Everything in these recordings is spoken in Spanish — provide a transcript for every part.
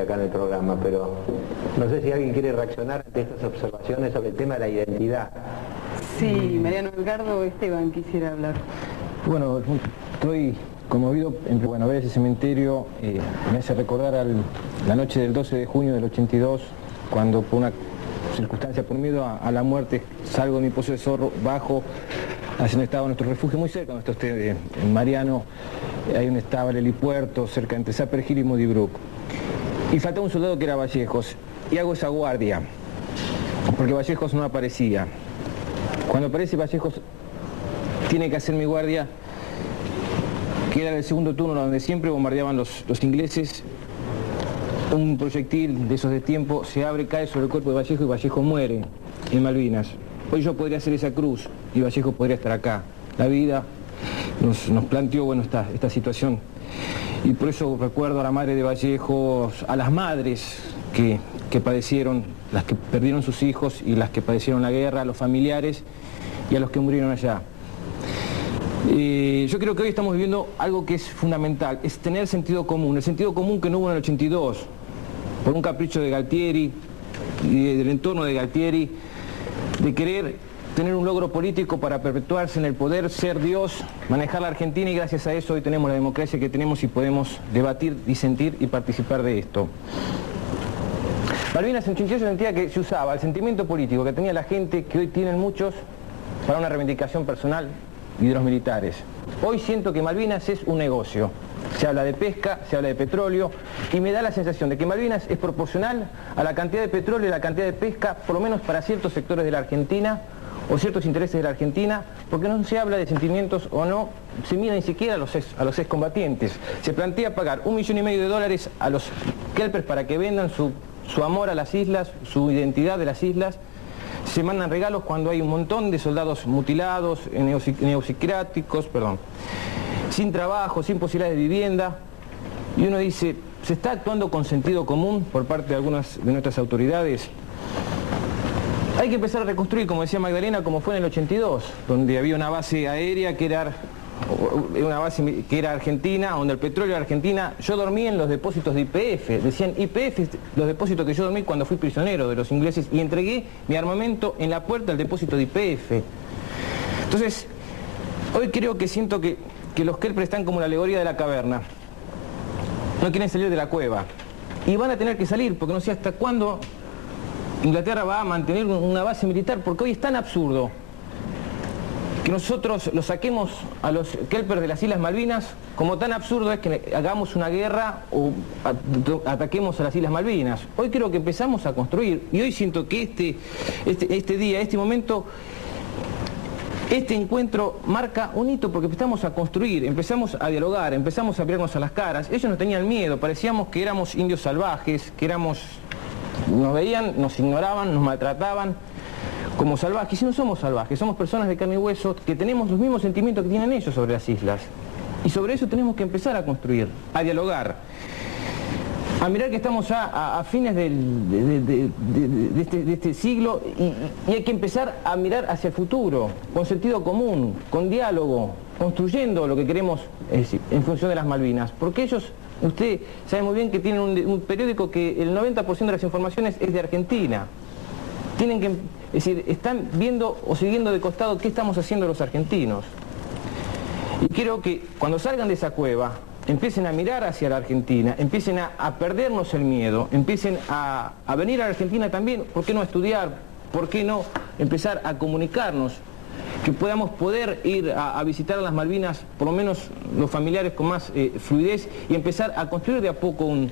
acá en el programa, pero no sé si alguien quiere reaccionar ante estas observaciones sobre el tema de la identidad. Sí, Mariano, Edgardo o Esteban quisiera hablar. Bueno, estoy conmovido. Bueno, ver ese cementerio me hace recordar la noche del 12 de junio del 82, cuando por una circunstancia, por miedo a la muerte, salgo de mi pozo de zorro, bajo hacia donde estaba nuestro refugio, muy cerca donde está usted, en Mariano, ahí donde estaba el helipuerto, cerca entre Sapper Hill y Moody Brook. Y faltaba un soldado que era Vallejos, y hago esa guardia, porque Vallejos no aparecía. Cuando aparece Vallejos, tiene que hacer mi guardia, que era el segundo turno donde siempre bombardeaban los ingleses. Un proyectil de esos de tiempo se abre, cae sobre el cuerpo de Vallejo y Vallejo muere en Malvinas. Hoy yo podría hacer esa cruz y Vallejo podría estar acá. La vida nos planteó, bueno, esta situación. Y por eso recuerdo a la madre de Vallejos, a las madres que padecieron, las que perdieron sus hijos y las que padecieron la guerra, a los familiares y a los que murieron allá. Yo creo que hoy estamos viviendo algo que es fundamental, es tener sentido común, el sentido común que no hubo en el 82, por un capricho de Galtieri y del entorno de Galtieri, de querer tener un logro político para perpetuarse en el poder, ser Dios, manejar la Argentina, y gracias a eso hoy tenemos la democracia que tenemos y podemos debatir, disentir y participar de esto. Malvinas en 88 sentía que se usaba el sentimiento político que tenía la gente, que hoy tienen muchos, para una reivindicación personal y de los militares. Hoy siento que Malvinas es un negocio. Se habla de pesca, se habla de petróleo, y me da la sensación de que Malvinas es proporcional a la cantidad de petróleo y la cantidad de pesca, por lo menos para ciertos sectores de la Argentina o ciertos intereses de la Argentina, porque no se habla de sentimientos o no se mira ni siquiera a los excombatientes. Se plantea pagar $1,5 millones a los kelpers para que vendan su amor a las islas, su identidad de las islas. Se mandan regalos cuando hay un montón de soldados mutilados, neopsicráticos, sin trabajo, sin posibilidades de vivienda. Y uno dice, ¿se está actuando con sentido común por parte de algunas de nuestras autoridades? Hay que empezar a reconstruir, como decía Magdalena, como fue en el 82, donde había una base aérea que era argentina, donde el petróleo era Argentina. Yo dormí en los depósitos de YPF, decían YPF, los depósitos que yo dormí cuando fui prisionero de los ingleses, y entregué mi armamento en la puerta del depósito de YPF. Entonces, hoy creo que siento que los kelpers están como la alegoría de la caverna. No quieren salir de la cueva. Y van a tener que salir, porque no sé hasta cuándo Inglaterra va a mantener una base militar, porque hoy es tan absurdo que nosotros los saquemos a los kelpers de las Islas Malvinas, como tan absurdo es que hagamos una guerra o ataquemos a las Islas Malvinas. Hoy creo que empezamos a construir, y hoy siento que este día, este momento, este encuentro marca un hito, porque empezamos a construir, empezamos a dialogar, empezamos a abrirnos a las caras. Ellos no tenían miedo, parecíamos que éramos indios salvajes, nos veían, nos ignoraban, nos maltrataban como salvajes. Y no somos salvajes, somos personas de carne y hueso que tenemos los mismos sentimientos que tienen ellos sobre las islas. Y sobre eso tenemos que empezar a construir, a dialogar, a mirar que estamos a fines de este siglo, y hay que empezar a mirar hacia el futuro, con sentido común, con diálogo, construyendo lo que queremos, es decir, en función de las Malvinas. Porque ellos, usted sabe muy bien que tienen un periódico que el 90% de las informaciones es de Argentina. Tienen que, es decir, están viendo o siguiendo de costado qué estamos haciendo los argentinos. Y creo que cuando salgan de esa cueva, empiecen a mirar hacia la Argentina, empiecen a perdernos el miedo, empiecen a venir a la Argentina también. ¿Por qué no estudiar? ¿Por qué no empezar a comunicarnos? Que podamos poder ir a visitar a las Malvinas, por lo menos los familiares, con más fluidez, y empezar a construir de a poco un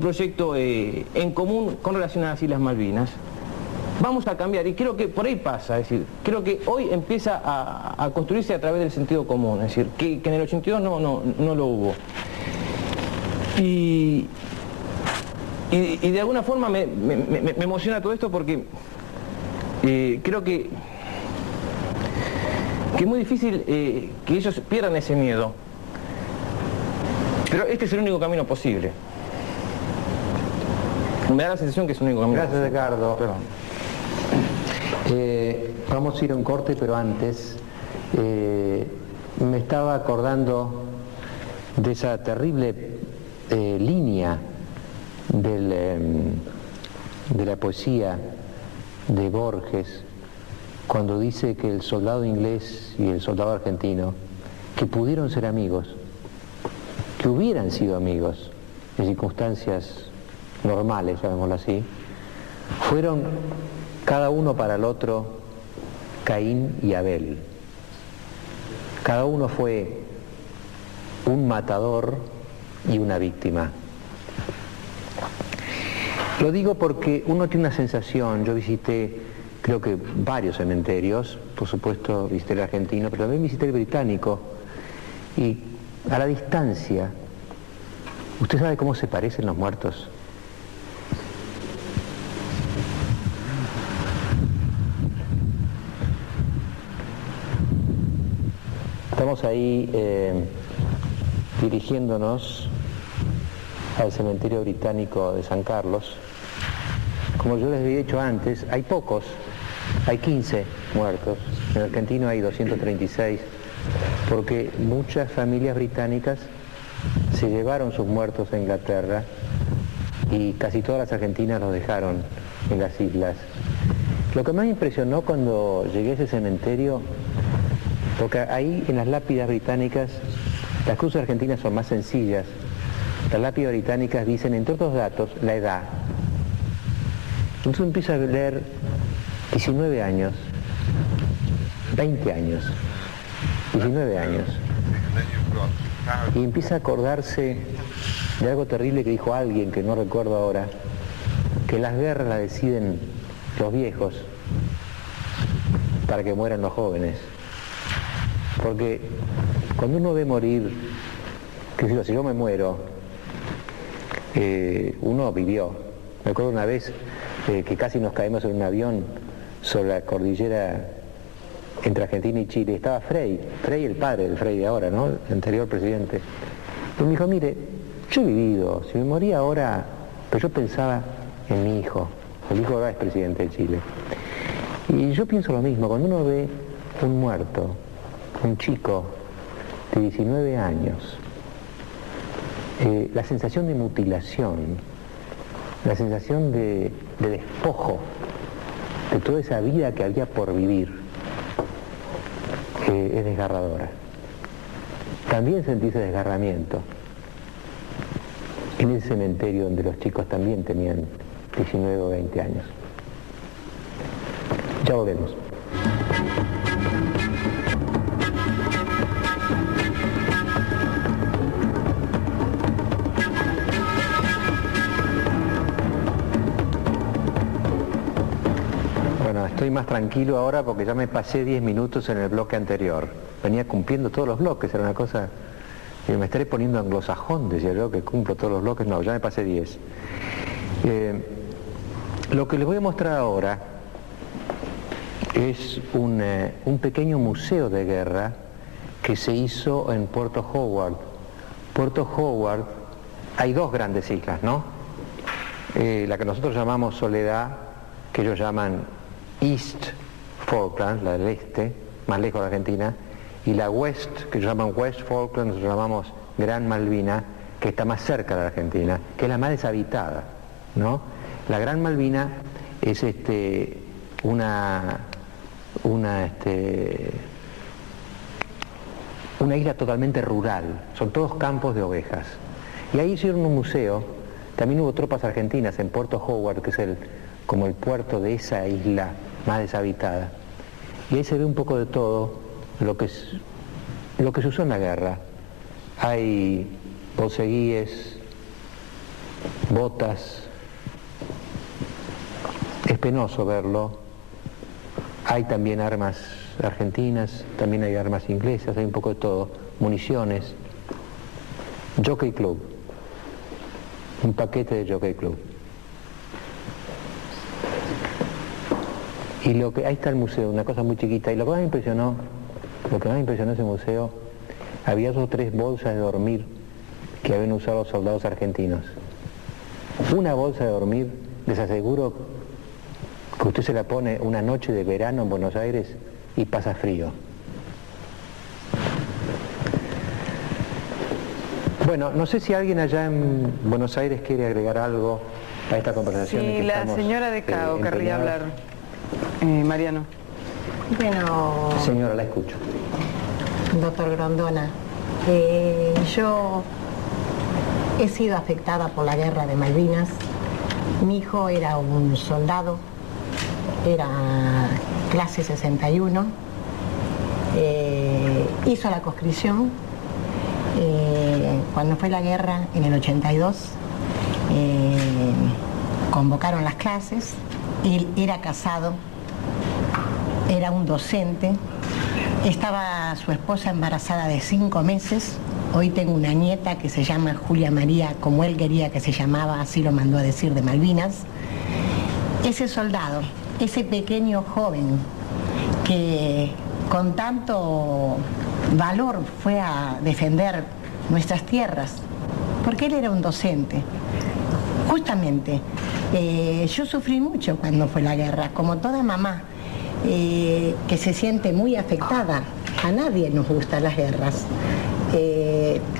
proyecto en común con relación a las Islas Malvinas. Vamos a cambiar, y creo que por ahí pasa, es decir, creo que hoy empieza a construirse a través del sentido común, es decir, que en el 82 no lo hubo. Y de alguna forma me emociona todo esto, porque creo que es muy difícil que ellos pierdan ese miedo. Pero este es el único camino posible. Me da la sensación que es el único camino posible. Gracias, Edgardo. Perdón. Vamos a ir a un corte, pero antes me estaba acordando de esa terrible línea de la poesía de Borges, cuando dice que el soldado inglés y el soldado argentino, que pudieron ser amigos, que hubieran sido amigos en circunstancias normales, llamémoslo así, fueron cada uno para el otro Caín y Abel. Cada uno fue un matador y una víctima. Lo digo porque uno tiene una sensación, yo visité creo que varios cementerios, por supuesto visité el argentino, pero también visité el británico, y a la distancia, ¿usted sabe cómo se parecen los muertos? Estamos ahí dirigiéndonos al cementerio británico de San Carlos. Como yo les había dicho antes, hay pocos, hay 15 muertos. En el argentino hay 236, porque muchas familias británicas se llevaron sus muertos a Inglaterra y casi todas las argentinas los dejaron en las islas. Lo que más me impresionó cuando llegué a ese cementerio, porque ahí en las lápidas británicas, las cruces argentinas son más sencillas. Las lápidas británicas dicen, entre otros datos, la edad. Entonces empieza a leer 19 años, 20 años, 19 años. Y empieza a acordarse de algo terrible que dijo alguien, que no recuerdo ahora, que las guerras las deciden los viejos para que mueran los jóvenes. Porque cuando uno ve morir, que si yo me muero, uno vivió. Me acuerdo una vez que casi nos caímos en un avión sobre la cordillera entre Argentina y Chile. Estaba Frei el padre del Frei de ahora, ¿no? El anterior presidente. Y me dijo, mire, yo he vivido, si me moría ahora, pero yo pensaba en mi hijo. El hijo ahora es presidente de Chile. Y yo pienso lo mismo, cuando uno ve un muerto, un chico de 19 años, la sensación de mutilación, la sensación de despojo de toda esa vida que había por vivir, es desgarradora. También sentí ese desgarramiento en ese cementerio donde los chicos también tenían 19 o 20 años. Ya volvemos. Estoy más tranquilo ahora porque ya me pasé 10 minutos en el bloque anterior. Venía cumpliendo todos los bloques, era una cosa... me estaré poniendo anglosajón, decía yo, que cumplo todos los bloques. No, ya me pasé 10. Lo que les voy a mostrar ahora es un pequeño museo de guerra que se hizo en Puerto Howard. Puerto Howard, hay dos grandes islas, ¿no? La que nosotros llamamos Soledad, que ellos llaman East Falkland, la del este, más lejos de Argentina, y la West, que llaman West Falkland, nosotros llamamos Gran Malvina, que está más cerca de la Argentina, que es la más deshabitada, ¿no? La Gran Malvina es una isla totalmente rural, son todos campos de ovejas. Y ahí hicieron un museo, también hubo tropas argentinas en Puerto Howard, que es como el puerto de esa isla más deshabitada. Y ahí se ve un poco de todo lo que se usó en la guerra. Hay boceguíes, botas, es penoso verlo. Hay también armas argentinas, también hay armas inglesas, hay un poco de todo, municiones. Jockey Club, un paquete de Jockey Club. Y ahí está el museo, una cosa muy chiquita. Y lo que más me impresionó ese museo, había 2 o 3 bolsas de dormir que habían usado los soldados argentinos. Una bolsa de dormir, les aseguro que usted se la pone una noche de verano en Buenos Aires y pasa frío. Bueno, no sé si alguien allá en Buenos Aires quiere agregar algo a esta conversación. Sí, la señora de Cao querría hablar. Mariano. Bueno, señora, la escucho. doctor Grondona, yo he sido afectada por la guerra de Malvinas. Mi hijo era un soldado, era clase 61, hizo la conscripción. Cuando fue la guerra en el 82, convocaron las clases. Él era casado, era un docente, estaba su esposa embarazada de 5 meses. Hoy tengo una nieta que se llama Julia María, como él quería que se llamaba, así lo mandó a decir, de Malvinas. Ese soldado, ese pequeño joven que con tanto valor fue a defender nuestras tierras, porque él era un docente. Justamente, yo sufrí mucho cuando fue la guerra, como toda mamá, que se siente muy afectada. A nadie nos gustan las guerras.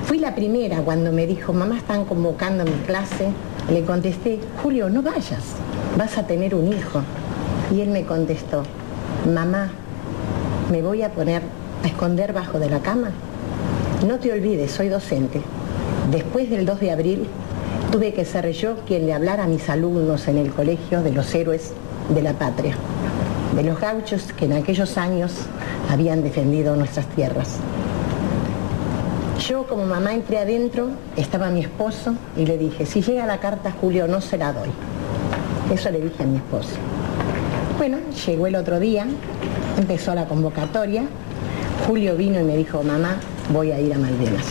Fui la primera cuando me dijo, mamá, están convocando a mi clase. Le contesté, Julio, no vayas, vas a tener un hijo. Y él me contestó, mamá, me voy a poner a esconder bajo de la cama. No te olvides, soy docente. Después del 2 de abril tuve que ser yo quien le hablara a mis alumnos en el colegio de los héroes de la patria, de los gauchos que en aquellos años habían defendido nuestras tierras. Yo como mamá entré adentro, estaba mi esposo y le dije, si llega la carta, Julio, no se la doy. Eso le dije a mi esposo. Bueno, llegó el otro día, empezó la convocatoria, Julio vino y me dijo, mamá, voy a ir a Malvinas.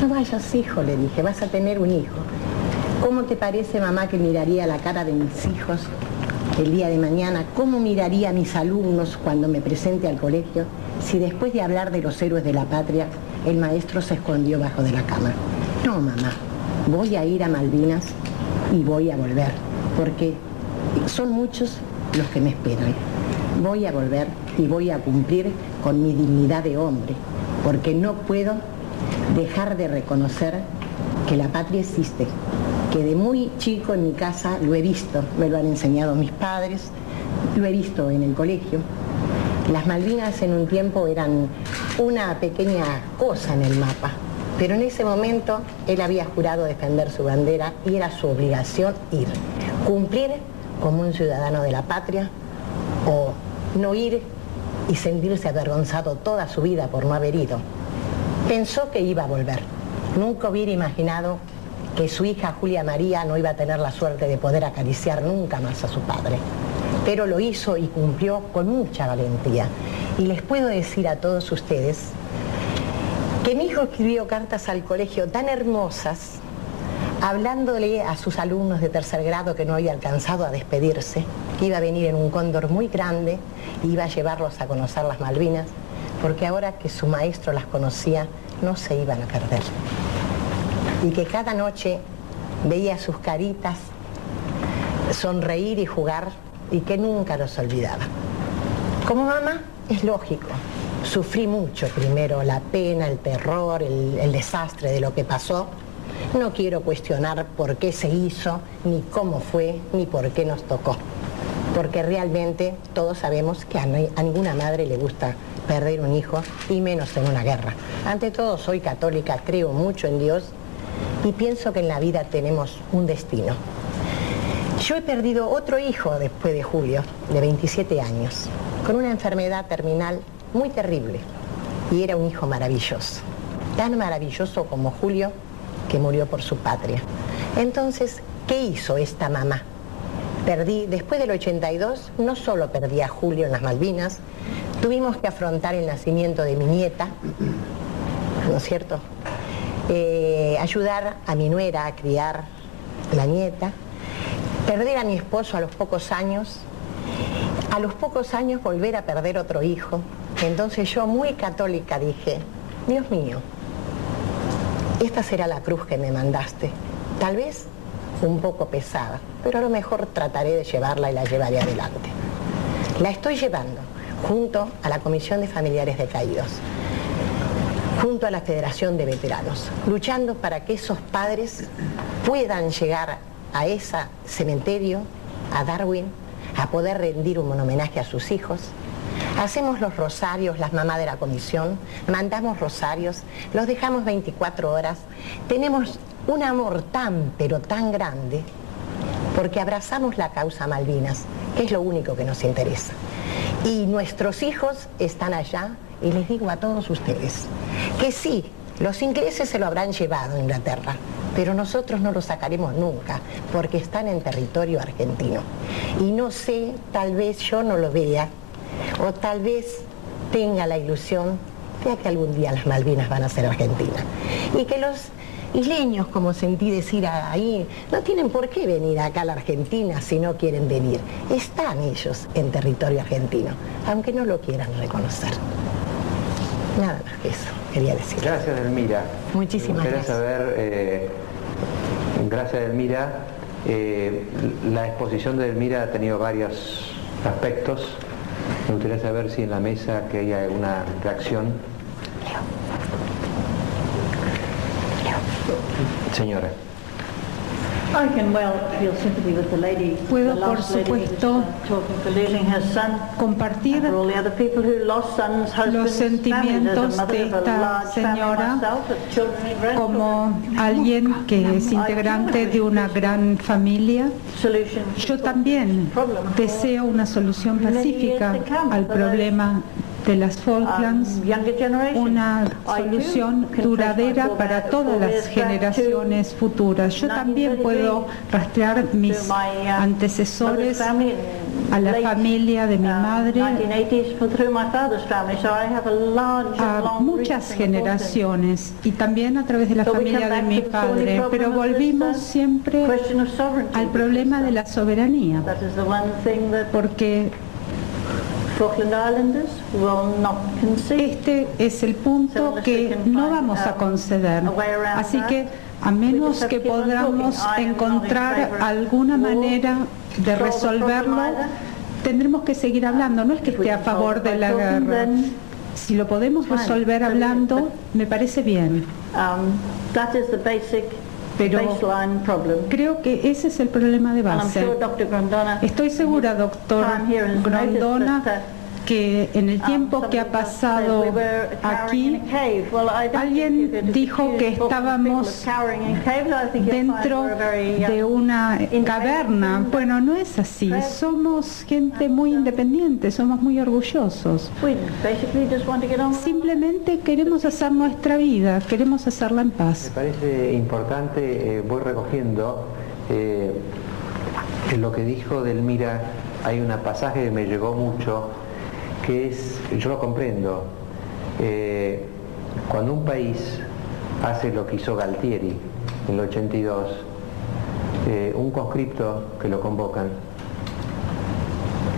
No vayas, hijo, le dije, vas a tener un hijo. ¿Cómo te parece, mamá, que miraría la cara de mis hijos el día de mañana? ¿Cómo miraría a mis alumnos cuando me presente al colegio si después de hablar de los héroes de la patria, el maestro se escondió bajo de la cama? No, mamá, voy a ir a Malvinas y voy a volver, porque son muchos los que me esperan. Voy a volver y voy a cumplir con mi dignidad de hombre, porque no puedo dejar de reconocer que la patria existe, que de muy chico en mi casa lo he visto, me lo han enseñado mis padres, lo he visto en el colegio. Las Malvinas en un tiempo eran una pequeña cosa en el mapa, pero en ese momento él había jurado defender su bandera y era su obligación ir, cumplir como un ciudadano de la patria o no ir y sentirse avergonzado toda su vida por no haber ido. Pensó que iba a volver. Nunca hubiera imaginado que su hija Julia María no iba a tener la suerte de poder acariciar nunca más a su padre. Pero lo hizo y cumplió con mucha valentía. Y les puedo decir a todos ustedes que mi hijo escribió cartas al colegio tan hermosas, hablándole a sus alumnos de 3er grado que no había alcanzado a despedirse, que iba a venir en un cóndor muy grande y iba a llevarlos a conocer las Malvinas, porque ahora que su maestro las conocía, no se iban a perder. Y que cada noche veía sus caritas sonreír y jugar y que nunca los olvidaba. Como mamá, es lógico, sufrí mucho primero, la pena, el terror, el desastre de lo que pasó. No quiero cuestionar por qué se hizo, ni cómo fue, ni por qué nos tocó. Porque realmente todos sabemos que a ninguna madre le gusta perder un hijo, y menos en una guerra. Ante todo, soy católica, creo mucho en Dios y pienso que en la vida tenemos un destino. Yo he perdido otro hijo después de Julio, de 27 años, con una enfermedad terminal muy terrible, y era un hijo maravilloso, tan maravilloso como Julio, que murió por su patria. Entonces, ¿qué hizo esta mamá? Perdí, después del 82, no solo perdí a Julio en las Malvinas, tuvimos que afrontar el nacimiento de mi nieta, ¿no es cierto? Ayudar a mi nuera a criar la nieta, perder a mi esposo a los pocos años volver a perder otro hijo. Entonces yo, muy católica, dije, Dios mío, esta será la cruz que me mandaste, tal vez un poco pesada, pero a lo mejor trataré de llevarla y la llevaré adelante. La estoy llevando junto a la Comisión de Familiares de Caídos. junto a la Federación de Veteranos, luchando para que esos padres puedan llegar a ese cementerio, a Darwin, a poder rendir un homenaje a sus hijos. Hacemos los rosarios, las mamás de la comisión, mandamos rosarios, los dejamos 24 horas. Tenemos un amor tan, pero tan grande, porque abrazamos la causa Malvinas, que es lo único que nos interesa. Y nuestros hijos están allá, y les digo a todos ustedes, que sí, los ingleses se lo habrán llevado a Inglaterra, pero nosotros no lo sacaremos nunca, porque están en territorio argentino. Y no sé, tal vez yo no lo vea, o tal vez tenga la ilusión de que algún día las Malvinas van a ser Argentina. Y que los isleños, como sentí decir ahí, no tienen por qué venir acá a la Argentina si no quieren venir. Están ellos en territorio argentino, aunque no lo quieran reconocer. Nada más que eso quería decir. Gracias, Delmira. Muchísimas gracias. Saber, gracias, Delmira. La exposición de Delmira ha tenido varios aspectos. Me gustaría saber si en la mesa que hay alguna reacción. Señora. Puedo, por supuesto, compartir los sentimientos de esta señora como alguien que es integrante de una gran familia. Yo también deseo una solución pacífica al problema de las Falklands, una solución duradera para todas las generaciones futuras. Yo también puedo rastrear mis antecesores a la familia de mi madre, a muchas generaciones y también a través de la familia de mi padre, pero volvimos siempre al problema de la soberanía, porque este es el punto que no vamos a conceder. Así que, a menos que podamos encontrar alguna manera de resolverlo, tendremos que seguir hablando. No es que esté a favor de la guerra. Si lo podemos resolver hablando, me parece bien. Pero creo que ese es el problema de base. Estoy segura, doctor Grondona, que en el tiempo que ha pasado aquí, alguien dijo que estábamos dentro de una caverna. Bueno, no es así. Somos gente muy independiente, somos muy orgullosos. Simplemente queremos hacer nuestra vida, queremos hacerla en paz. Me parece importante, voy recogiendo en lo que dijo Delmira. Hay un pasaje que me llegó mucho, que es, yo lo comprendo, cuando un país hace lo que hizo Galtieri en el 82, un conscripto que lo convocan,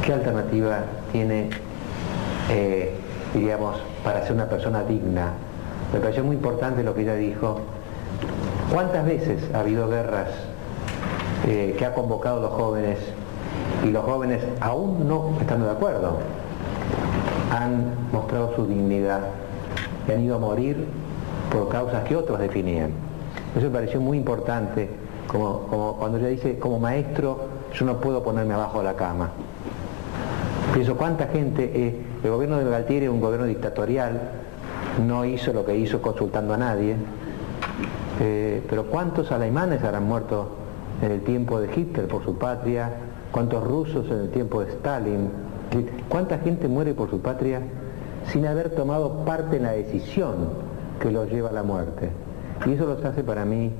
¿qué alternativa tiene, diríamos, para ser una persona digna? Me pareció muy importante lo que ella dijo. ¿Cuántas veces ha habido guerras que ha convocado a los jóvenes y los jóvenes, aún no estando de acuerdo, han mostrado su dignidad y han ido a morir por causas que otros definían? Eso me pareció muy importante, como cuando ella dice, como maestro yo no puedo ponerme abajo de la cama. Pienso cuánta gente, el gobierno de Galtieri, un gobierno dictatorial, no hizo lo que hizo consultando a nadie, pero cuántos alemanes habrán muerto en el tiempo de Hitler por su patria, cuántos rusos en el tiempo de Stalin. ¿Cuánta gente muere por su patria sin haber tomado parte en la decisión que los lleva a la muerte? Y eso los hace para mí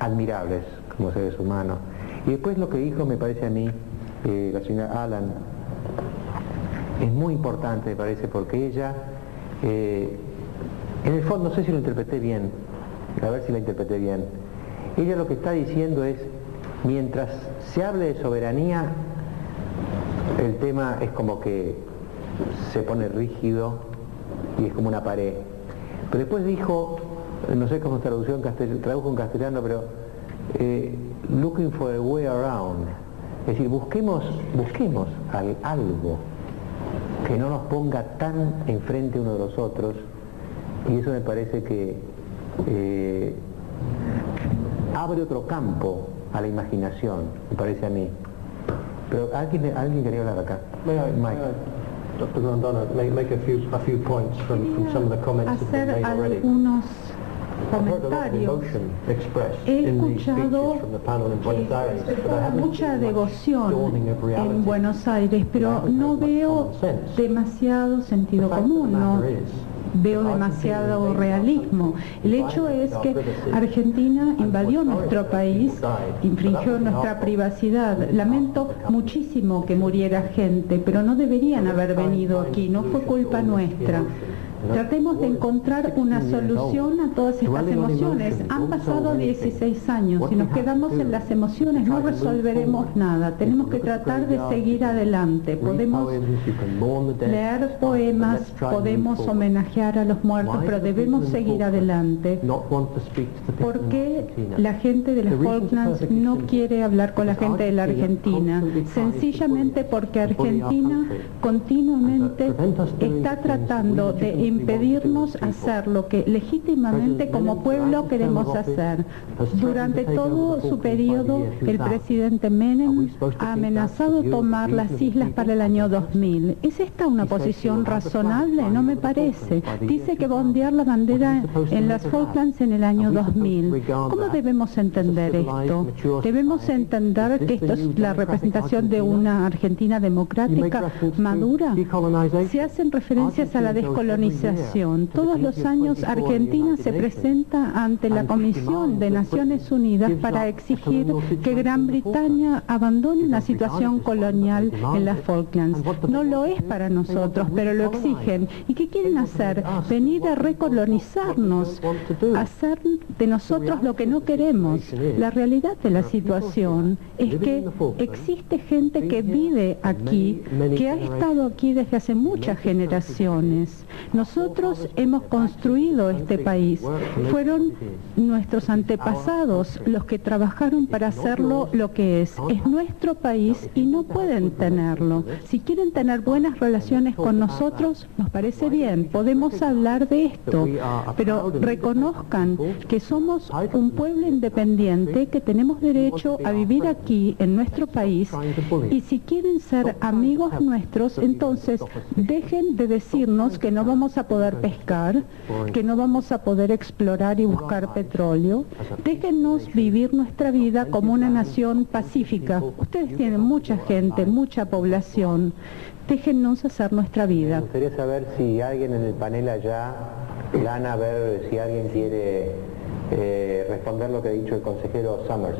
admirables como seres humanos. Y después lo que dijo, me parece a mí, la señora Allen, es muy importante, me parece, porque ella, en el fondo, no sé si lo interpreté bien, a ver si la interpreté bien. Ella lo que está diciendo es, mientras se hable de soberanía, el tema es como que se pone rígido y es como una pared. Pero después dijo, no sé cómo tradujo en castellano, pero looking for a way around. Es decir, busquemos algo que no nos ponga tan enfrente uno de los otros Y eso me parece que abre otro campo a la imaginación, me parece a mí. Pero alguien quería hablar acá. Mike. Dr. Grondona, make a few points from some of the comments that have been made already. Algunos comentarios. He escuchado mucha devoción en Buenos Aires, pero no veo demasiado sentido común, no veo demasiado realismo. El hecho es que Argentina invadió nuestro país, infringió nuestra privacidad. Lamento muchísimo que muriera gente, pero no deberían haber venido aquí, no fue culpa nuestra. Tratemos de encontrar una solución a todas estas emociones. Han pasado 16 años. Si nos quedamos en las emociones no resolveremos nada. Tenemos que tratar de seguir adelante. Podemos leer poemas, podemos homenajear a los muertos, pero debemos seguir adelante. ¿Por qué la gente de las Falklands no quiere hablar con la gente de la Argentina? Sencillamente porque Argentina continuamente está tratando de impedirnos hacer lo que legítimamente como pueblo queremos hacer. Durante todo su periodo, el presidente Menem ha amenazado tomar las islas para el año 2000. ¿Es esta una posición razonable? No me parece. Dice que va a ondear la bandera en las Falklands en el año 2000. ¿Cómo debemos entender esto? Debemos entender que esto es la representación de una Argentina democrática madura. Se hacen referencias a la descolonización. Todos los años Argentina se presenta ante la Comisión de Naciones Unidas para exigir que Gran Bretaña abandone una situación colonial en las Falklands. No lo es para nosotros, pero lo exigen. ¿Y qué quieren hacer? Venir a recolonizarnos, hacer de nosotros lo que no queremos. La realidad de la situación es que existe gente que vive aquí, que ha estado aquí desde hace muchas generaciones. Nosotros hemos construido este país. Fueron nuestros antepasados los que trabajaron para hacerlo lo que es. Es nuestro país y no pueden tenerlo. Si quieren tener buenas relaciones con nosotros, nos parece bien, podemos hablar de esto, pero reconozcan que somos un pueblo independiente, que tenemos derecho a vivir aquí en nuestro país, y si quieren ser amigos nuestros, entonces dejen de decirnos que no vamos a poder pescar, que no vamos a poder explorar y buscar petróleo. Déjennos vivir nuestra vida como una nación pacífica. Ustedes tienen mucha gente, mucha población. Déjennos hacer nuestra vida. Me gustaría saber si alguien en el panel allá, Lana, a ver si alguien quiere responder lo que ha dicho el consejero Summers.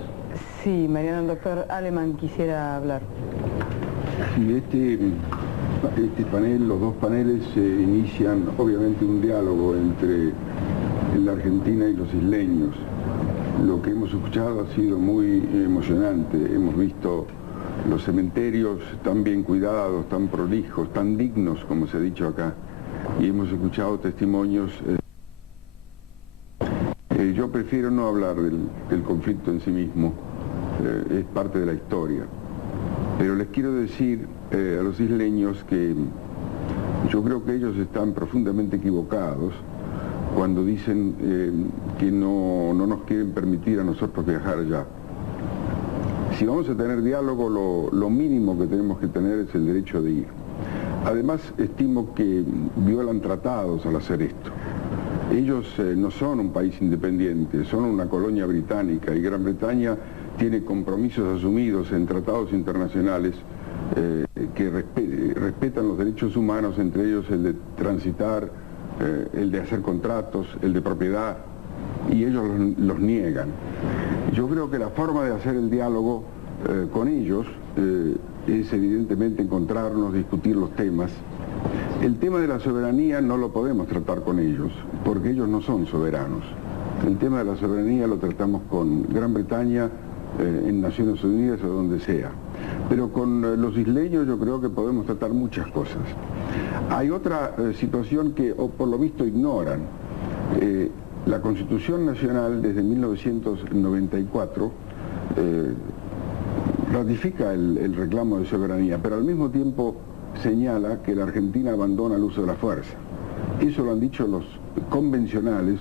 Sí, Mariana, el doctor Aleman quisiera hablar. Sí, este panel, los dos paneles inician obviamente un diálogo entre la Argentina y los isleños. Lo que hemos escuchado ha sido muy emocionante. Hemos visto los cementerios tan bien cuidados, tan prolijos, tan dignos, como se ha dicho acá, y hemos escuchado testimonios. Yo prefiero no hablar del conflicto en sí mismo, es parte de la historia. Pero les quiero decir a los isleños que yo creo que ellos están profundamente equivocados cuando dicen que no nos quieren permitir a nosotros viajar allá. Si vamos a tener diálogo, lo mínimo que tenemos que tener es el derecho de ir. Además, estimo que violan tratados al hacer esto. Ellos no son un país independiente, son una colonia británica, y Gran Bretaña tiene compromisos asumidos en tratados internacionales que respetan los derechos humanos, entre ellos el de transitar, el de hacer contratos, el de propiedad, y ellos los niegan. Yo creo que la forma de hacer el diálogo con ellos es evidentemente encontrarnos, discutir los temas. El tema de la soberanía no lo podemos tratar con ellos, porque ellos no son soberanos. El tema de la soberanía lo tratamos con Gran Bretaña, en Naciones Unidas o donde sea. Pero con los isleños yo creo que podemos tratar muchas cosas. Hay otra situación que, o por lo visto, ignoran. La Constitución Nacional desde 1994 ratifica el reclamo de soberanía, pero al mismo tiempo señala que la Argentina abandona el uso de la fuerza. Eso lo han dicho los convencionales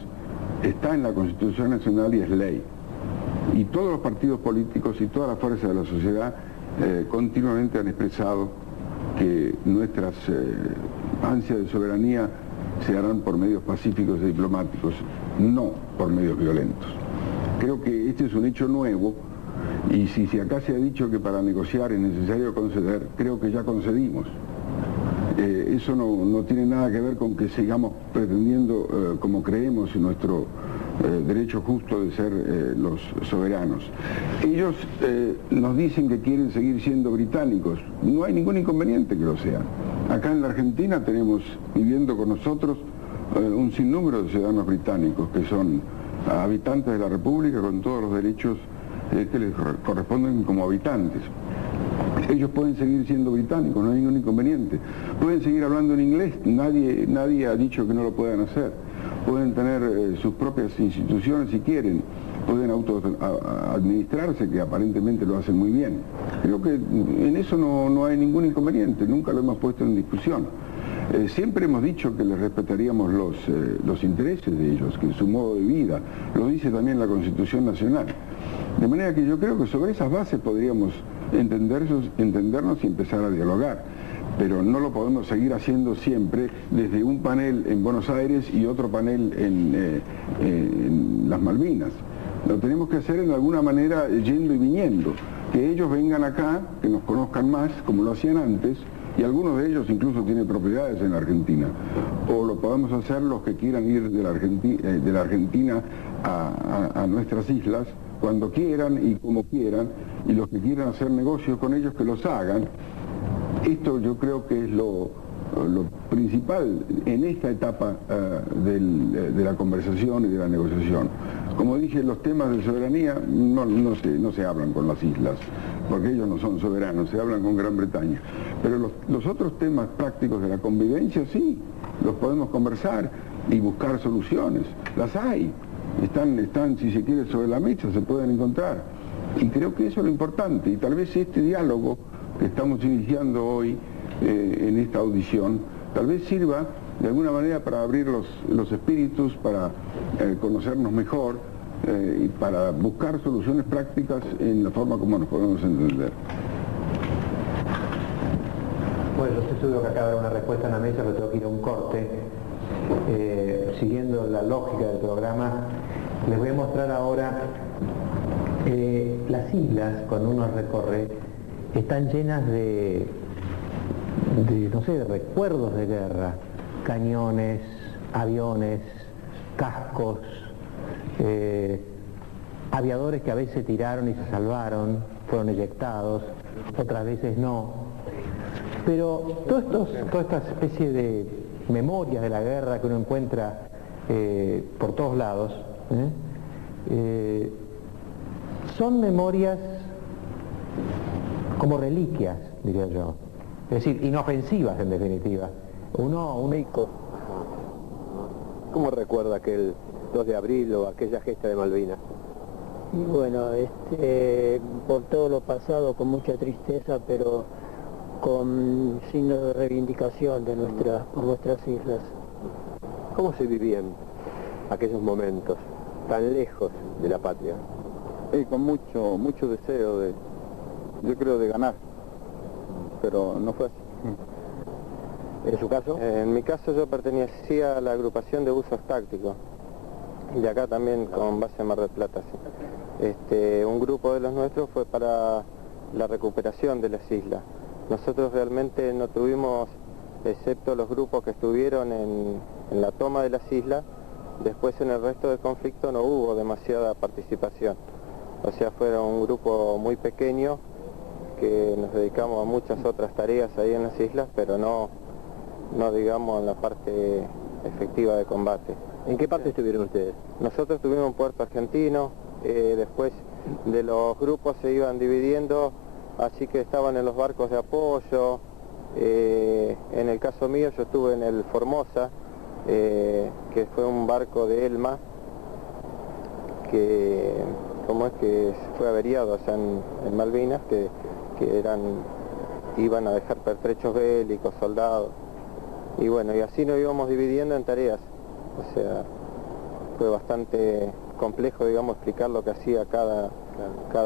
está en la Constitución Nacional y es ley. Y todos los partidos políticos y todas las fuerzas de la sociedad continuamente han expresado que nuestras ansias de soberanía se harán por medios pacíficos y diplomáticos, no por medios violentos. Creo que este es un hecho nuevo, y si acá se ha dicho que para negociar es necesario conceder, creo que ya concedimos. Eso no tiene nada que ver con que sigamos pretendiendo, como creemos, en nuestro derecho justo de ser los soberanos. Ellos nos dicen que quieren seguir siendo británicos. No hay ningún inconveniente que lo sean. Acá en la Argentina tenemos viviendo con nosotros un sinnúmero de ciudadanos británicos que son habitantes de la República con todos los derechos que les corresponden como habitantes. Ellos pueden seguir siendo británicos, no hay ningún inconveniente. Pueden seguir hablando en inglés, nadie ha dicho que no lo puedan hacer. Pueden tener sus propias instituciones si quieren, pueden autoadministrarse, que aparentemente lo hacen muy bien. Creo que en eso no hay ningún inconveniente, nunca lo hemos puesto en discusión. Siempre hemos dicho que les respetaríamos los intereses de ellos, que su modo de vida, lo dice también la Constitución Nacional. De manera que yo creo que sobre esas bases podríamos entendernos y empezar a dialogar, pero no lo podemos seguir haciendo siempre desde un panel en Buenos Aires y otro panel en las Malvinas. Lo tenemos que hacer en alguna manera yendo y viniendo, que ellos vengan acá, que nos conozcan más, como lo hacían antes, y algunos de ellos incluso tienen propiedades en la Argentina, o lo podemos hacer los que quieran ir de la Argentina a nuestras islas, cuando quieran y como quieran, y los que quieran hacer negocios con ellos que los hagan. Esto yo creo que es lo principal en esta etapa de la conversación y de la negociación. Como dije, los temas de soberanía no se hablan con las islas, porque ellos no son soberanos, se hablan con Gran Bretaña. Pero los otros temas prácticos de la convivencia sí, los podemos conversar y buscar soluciones. Las hay, están si se quiere sobre la mesa, se pueden encontrar. Y creo que eso es lo importante, y tal vez este diálogo que estamos iniciando hoy en esta audición, tal vez sirva de alguna manera para abrir los espíritus, para conocernos mejor y para buscar soluciones prácticas en la forma como nos podemos entender. Bueno, yo estoy seguro que acaba de dar una respuesta en la mesa, pero tengo que ir a un corte. Siguiendo la lógica del programa, les voy a mostrar ahora las islas, cuando uno recorre, están llenas de recuerdos de guerra, cañones, aviones, cascos, aviadores que a veces tiraron y se salvaron, fueron eyectados, otras veces no. Pero toda esta especie de memorias de la guerra que uno encuentra por todos lados, son memorias como reliquias, diría yo. Es decir, inofensivas en definitiva. Un icono. ¿Cómo recuerda aquel 2 de abril o aquella gesta de Malvinas? Y bueno, por todo lo pasado con mucha tristeza, pero con signos de reivindicación por nuestras islas. ¿Cómo se vivían aquellos momentos tan lejos de la patria? Con mucho deseo yo creo de ganar, pero no fue así. ¿En su caso? En mi caso yo pertenecía a la agrupación de buzos tácticos, y de acá también con base en Mar del Plata. Sí. Un grupo de los nuestros fue para la recuperación de las islas. Nosotros realmente no tuvimos, excepto los grupos que estuvieron en la toma de las islas, después en el resto del conflicto no hubo demasiada participación. O sea, fue un grupo muy pequeño que nos dedicamos a muchas otras tareas ahí en las islas, pero no digamos en la parte efectiva de combate. ¿En qué parte estuvieron ustedes? Nosotros estuvimos en Puerto Argentino, después de los grupos se iban dividiendo, así que estaban en los barcos de apoyo. En el caso mío yo estuve en el Formosa, que fue un barco de Elma, que fue averiado allá en Malvinas, que iban a dejar pertrechos bélicos, soldados, y bueno, y así nos íbamos dividiendo en tareas. O sea, fue bastante complejo, digamos, explicar lo que hacía cada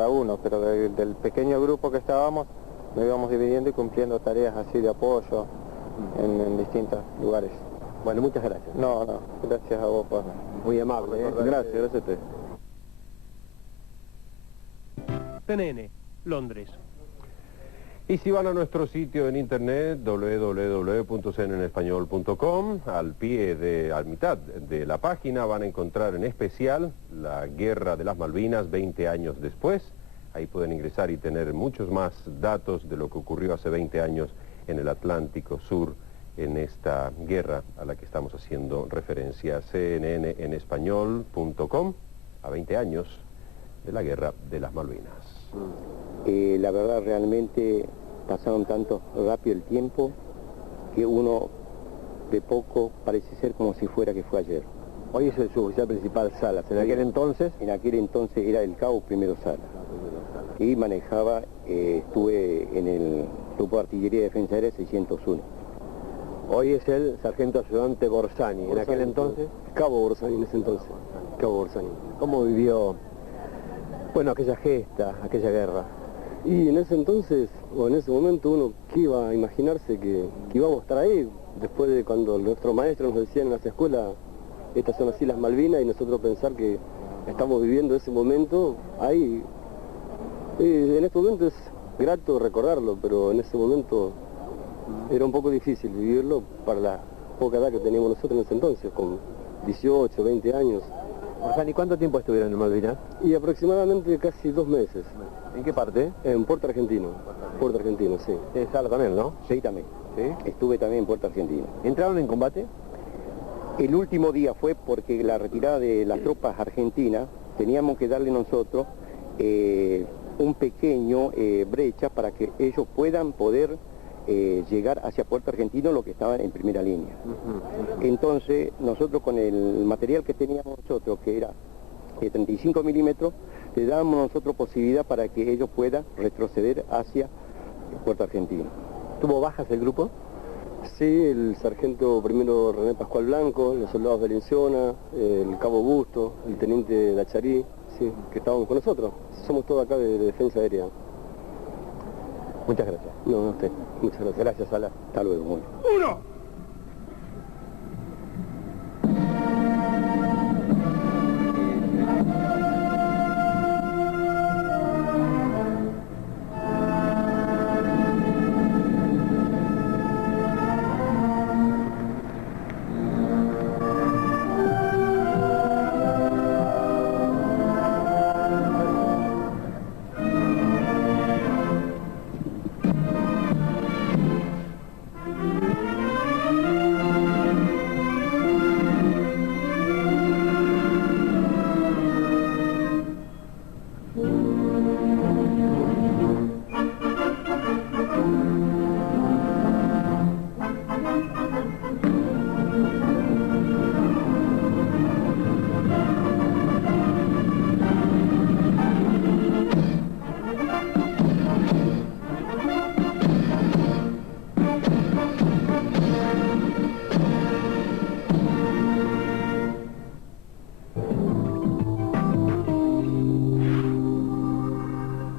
uno, pero del pequeño grupo que estábamos, nos íbamos dividiendo y cumpliendo tareas así de apoyo en distintos lugares. Bueno, muchas gracias. No, gracias a vos, muy amable. Gracias a usted. CNN, Londres. Y si van a nuestro sitio en internet, www.cnnespañol.com, a mitad de la página van a encontrar en especial la Guerra de las Malvinas 20 años después. Ahí pueden ingresar y tener muchos más datos de lo que ocurrió hace 20 años en el Atlántico Sur, en esta guerra a la que estamos haciendo referencia. cnnespañol.com, a 20 años de la Guerra de las Malvinas. La verdad, realmente pasaron tanto rápido el tiempo que uno de poco parece ser como si fuera que fue ayer. Hoy es su oficial principal Salas. ¿En aquel entonces? En aquel entonces era el cabo primero Salas. Y manejaba, estuve en el grupo de artillería de defensa aérea 601. Hoy es el sargento ayudante Borsani. ¿En aquel entonces? Cabo Borsani en ese entonces. Cabo Borsani. ¿Cómo vivió, bueno, aquella gesta, aquella guerra? Y en ese entonces, o en ese momento, uno que iba a imaginarse que íbamos a estar ahí, después de cuando nuestros maestros nos decían en las escuelas, estas son así las Malvinas, y nosotros pensar que estamos viviendo ese momento ahí. En este momento es grato recordarlo, pero en ese momento era un poco difícil vivirlo para la poca edad que teníamos nosotros en ese entonces, con 18, 20 años. Borsani, ¿cuánto tiempo estuvieron en Malvinas? Y aproximadamente casi 2 meses. ¿En qué parte? En Puerto Argentino. Puerto Argentino, sí. Sala también, ¿no? Sí, también. ¿Sí? Estuve también en Puerto Argentino. ¿Entraron en combate? El último día fue porque la retirada de las tropas argentinas, teníamos que darle nosotros un pequeño brecha para que ellos puedan poder llegar hacia Puerto Argentino, lo que estaba en primera línea. Entonces, nosotros con el material que teníamos nosotros, que era de 35 milímetros, le dábamos nosotros posibilidad para que ellos puedan retroceder hacia Puerto Argentino. ¿Tuvo bajas el grupo? Sí, el sargento primero René Pascual Blanco, los soldados de Lenciona, el cabo Busto, el teniente Lacharí, sí, que estaban con nosotros. Somos todos acá de defensa aérea. Muchas gracias. No, a usted. Muchas gracias. Gracias, Sala. Hasta luego. Muy bien. ¡Uno!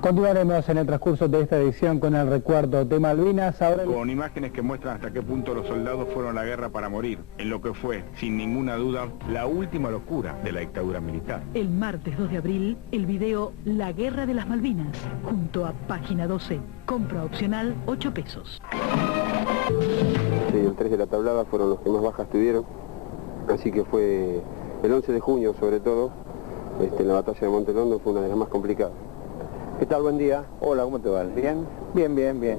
Continuaremos en el transcurso de esta edición con el recuerdo de Malvinas. Ahora con imágenes que muestran hasta qué punto los soldados fueron a la guerra para morir, en lo que fue, sin ninguna duda, la última locura de la dictadura militar. El martes 2 de abril, el video La Guerra de las Malvinas, junto a Página 12. Compra opcional, 8 pesos. Sí, el 3 de la tablada fueron los que más bajas tuvieron, así que fue el 11 de junio sobre todo, la batalla de Montelondo fue una de las más complicadas. ¿Qué tal? Buen día. Hola, ¿cómo te va? ¿Bien? Bien.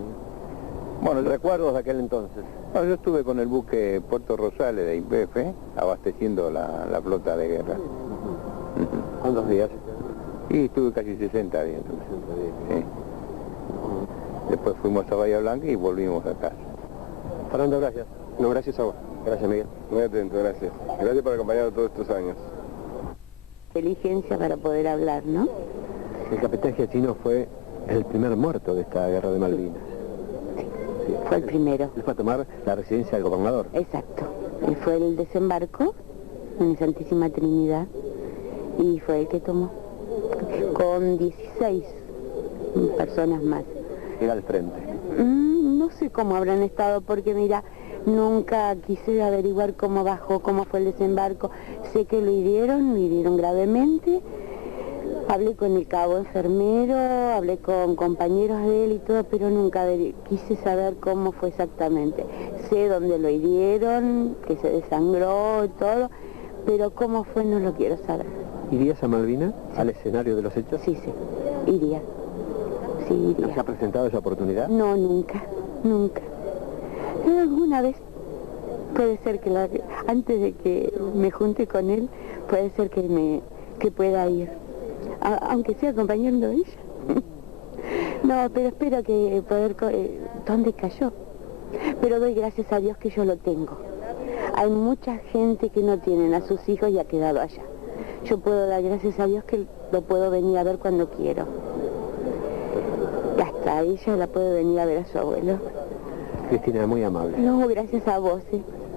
Bueno, ¿recuerdos de aquel entonces? Bueno, yo estuve con el buque Puerto Rosales de YPF, abasteciendo la flota de guerra. ¿Cuántos días? Y estuve casi 60 días. Sí. Después fuimos a Bahía Blanca y volvimos a casa. Fernando, gracias. No, gracias a vos. Gracias, Miguel. Muy atento, gracias. Gracias por acompañarnos todos estos años. Inteligencia para poder hablar, ¿no? El capitán Giacchino fue el primer muerto de esta guerra de Malvinas. Sí, fue el primero. Él fue a tomar la residencia del gobernador. Exacto. Él fue el desembarco en la Santísima Trinidad, y fue el que tomó, con 16 personas más. Era al frente. No sé cómo habrán estado, porque mira, nunca quise averiguar cómo bajó, cómo fue el desembarco. Sé que lo hirieron gravemente. Hablé con el cabo enfermero, hablé con compañeros de él y todo, pero nunca quise saber cómo fue exactamente. Sé dónde lo hirieron, que se desangró y todo, pero cómo fue no lo quiero saber. ¿Irías a Malvinas, al escenario de los hechos? Sí, iría. Sí, iría. ¿No se ha presentado esa oportunidad? No, nunca. Alguna vez puede ser que antes de que me junte con él, puede ser que pueda ir. Aunque sea acompañando a ella. No, pero espero que poder... ¿Dónde cayó? Pero doy gracias a Dios que yo lo tengo. Hay mucha gente que no tienen a sus hijos y ha quedado allá. Yo puedo dar gracias a Dios que lo puedo venir a ver cuando quiero. Y hasta ella la puedo venir a ver a su abuelo. Cristina, muy amable. No, gracias a vos,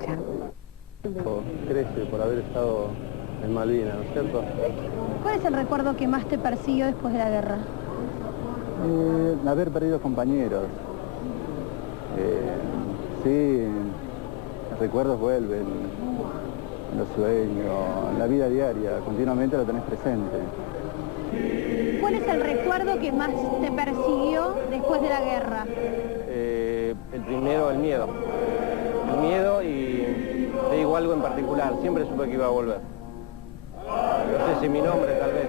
Chao. Crece por haber estado en Malvinas, ¿no es cierto? ¿Cuál es el recuerdo que más te persiguió después de la guerra? Haber perdido compañeros. Sí, los recuerdos vuelven, los sueños, la vida diaria, continuamente lo tenés presente. ¿Cuál es el recuerdo que más te persiguió después de la guerra? El primero, el miedo. El miedo, y te digo algo en particular, siempre supe que iba a volver. No sé si mi nombre, tal vez.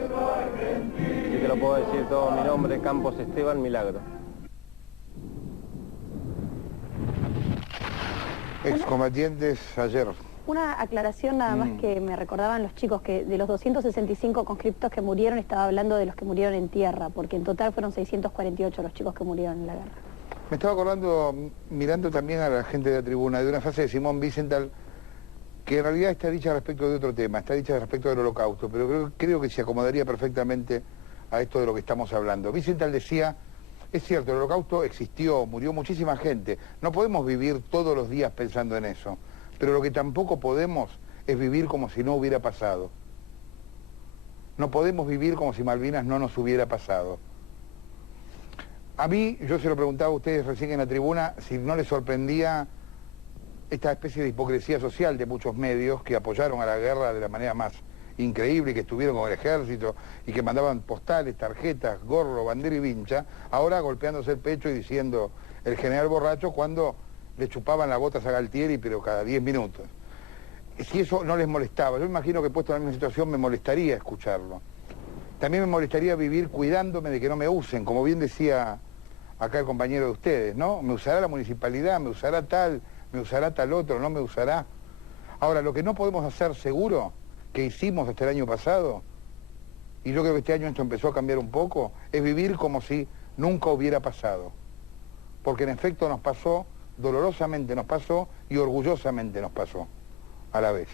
Sí que lo puedo decir todo, mi nombre, Campos Esteban Milagro. Excombatientes ayer. Una aclaración nada más que me recordaban los chicos, que de los 265 conscriptos que murieron, estaba hablando de los que murieron en tierra, porque en total fueron 648 los chicos que murieron en la guerra. Me estaba acordando, mirando también a la gente de la tribuna, de una frase de Simón Wiesenthal, que en realidad está dicha respecto de otro tema, está dicha respecto del Holocausto, pero creo que se acomodaría perfectamente a esto de lo que estamos hablando. Wiesenthal decía, es cierto, el Holocausto existió, murió muchísima gente, no podemos vivir todos los días pensando en eso, pero lo que tampoco podemos es vivir como si no hubiera pasado. No podemos vivir como si Malvinas no nos hubiera pasado. A mí, yo se lo preguntaba a ustedes recién en la tribuna, si no les sorprendía esta especie de hipocresía social de muchos medios que apoyaron a la guerra de la manera más increíble, que estuvieron con el ejército y que mandaban postales, tarjetas, gorro, bandera y vincha, ahora golpeándose el pecho y diciendo el general borracho cuando le chupaban las botas a Galtieri, pero cada 10 minutos. Si eso no les molestaba, yo imagino que puesto en la misma situación me molestaría escucharlo. También me molestaría vivir cuidándome de que no me usen, como bien decía acá el compañero de ustedes, ¿no? Me usará la municipalidad, me usará tal otro, no me usará. Ahora, lo que no podemos hacer seguro, que hicimos hasta el año pasado, y yo creo que este año esto empezó a cambiar un poco, es vivir como si nunca hubiera pasado. Porque en efecto nos pasó, dolorosamente nos pasó y orgullosamente nos pasó a la vez.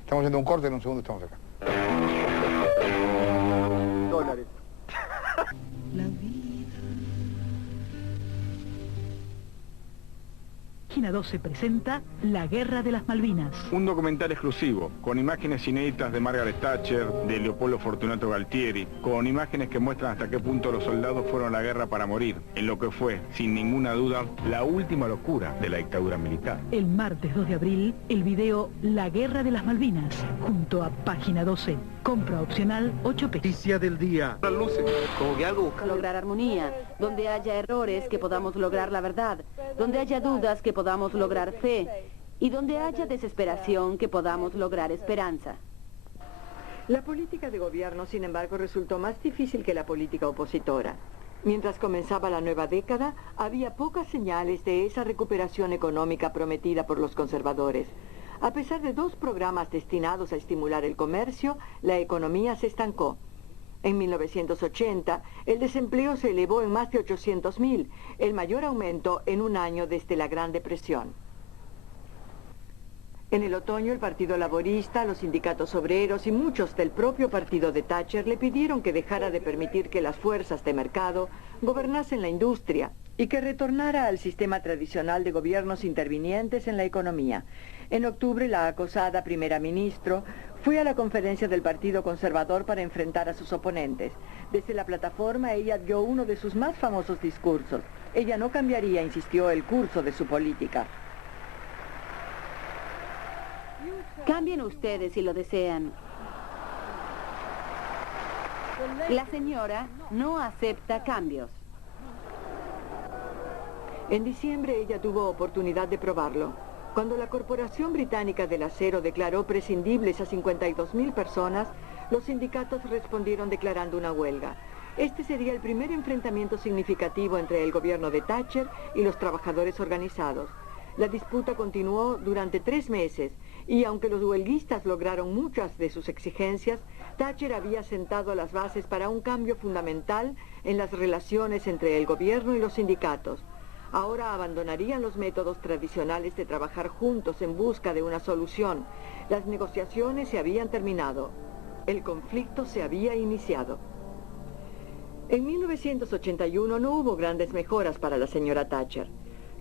Estamos haciendo un corte, en un segundo estamos acá. Dólares. Página 12 presenta La Guerra de las Malvinas. Un documental exclusivo, con imágenes inéditas de Margaret Thatcher, de Leopoldo Fortunato Galtieri, con imágenes que muestran hasta qué punto los soldados fueron a la guerra para morir, en lo que fue, sin ninguna duda, la última locura de la dictadura militar. El martes 2 de abril, el video La Guerra de las Malvinas, junto a Página 12. Compra opcional 8 pesos. Noticia del día. Las luces, como que algo busca. Lograr armonía, donde haya errores que podamos lograr la verdad, donde haya dudas que podamos lograr fe, y donde haya desesperación que podamos lograr esperanza. La política de gobierno, sin embargo, resultó más difícil que la política opositora. Mientras comenzaba la nueva década, había pocas señales de esa recuperación económica prometida por los conservadores. A pesar de 2 programas destinados a estimular el comercio, la economía se estancó. En 1980, el desempleo se elevó en más de 800.000, el mayor aumento en un año desde la Gran Depresión. En el otoño, el Partido Laborista, los sindicatos obreros y muchos del propio partido de Thatcher le pidieron que dejara de permitir que las fuerzas de mercado gobernasen la industria y que retornara al sistema tradicional de gobiernos intervinientes en la economía. En octubre, la acosada primera ministra fue a la conferencia del Partido Conservador para enfrentar a sus oponentes. Desde la plataforma, ella dio uno de sus más famosos discursos. Ella no cambiaría, insistió, el curso de su política. Cambien ustedes si lo desean. La señora no acepta cambios. En diciembre ella tuvo oportunidad de probarlo. Cuando la Corporación Británica del Acero declaró prescindibles a 52.000 personas, los sindicatos respondieron declarando una huelga. Este sería el primer enfrentamiento significativo entre el gobierno de Thatcher y los trabajadores organizados. La disputa continuó durante 3 meses y aunque los huelguistas lograron muchas de sus exigencias, Thatcher había sentado las bases para un cambio fundamental en las relaciones entre el gobierno y los sindicatos. Ahora abandonarían los métodos tradicionales de trabajar juntos en busca de una solución. Las negociaciones se habían terminado. El conflicto se había iniciado. En 1981 no hubo grandes mejoras para la señora Thatcher.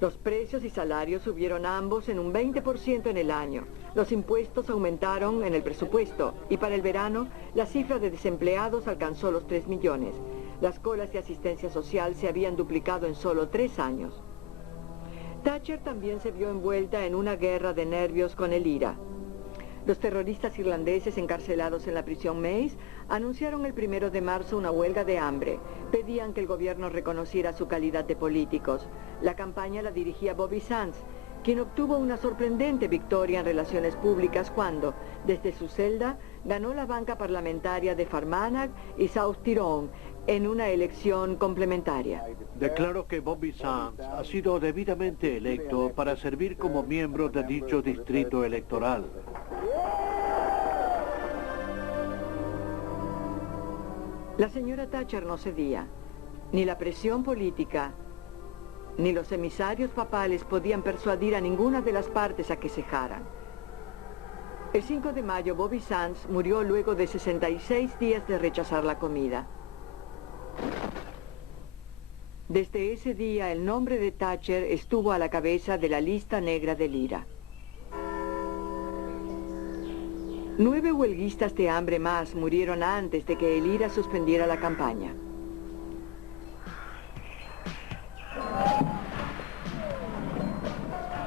Los precios y salarios subieron ambos en un 20% en el año. Los impuestos aumentaron en el presupuesto y para el verano la cifra de desempleados alcanzó los 3 millones. Las colas de asistencia social se habían duplicado en solo 3 años. Thatcher también se vio envuelta en una guerra de nervios con el IRA. Los terroristas irlandeses encarcelados en la prisión Mace anunciaron el 1 de marzo una huelga de hambre. Pedían que el gobierno reconociera su calidad de políticos. La campaña la dirigía Bobby Sands, quien obtuvo una sorprendente victoria en relaciones públicas cuando, desde su celda, ganó la banca parlamentaria de Fermanagh y South Tyrone en una elección complementaria. Declaro que Bobby Sands ha sido debidamente electo para servir como miembro de dicho distrito electoral. La señora Thatcher no cedía. Ni la presión política, ni los emisarios papales podían persuadir a ninguna de las partes a que cejaran. El 5 de mayo, Bobby Sands murió luego de 66 días de rechazar la comida. Desde ese día, el nombre de Thatcher estuvo a la cabeza de la lista negra del IRA. 9 huelguistas de hambre más murieron antes de que el IRA suspendiera la campaña.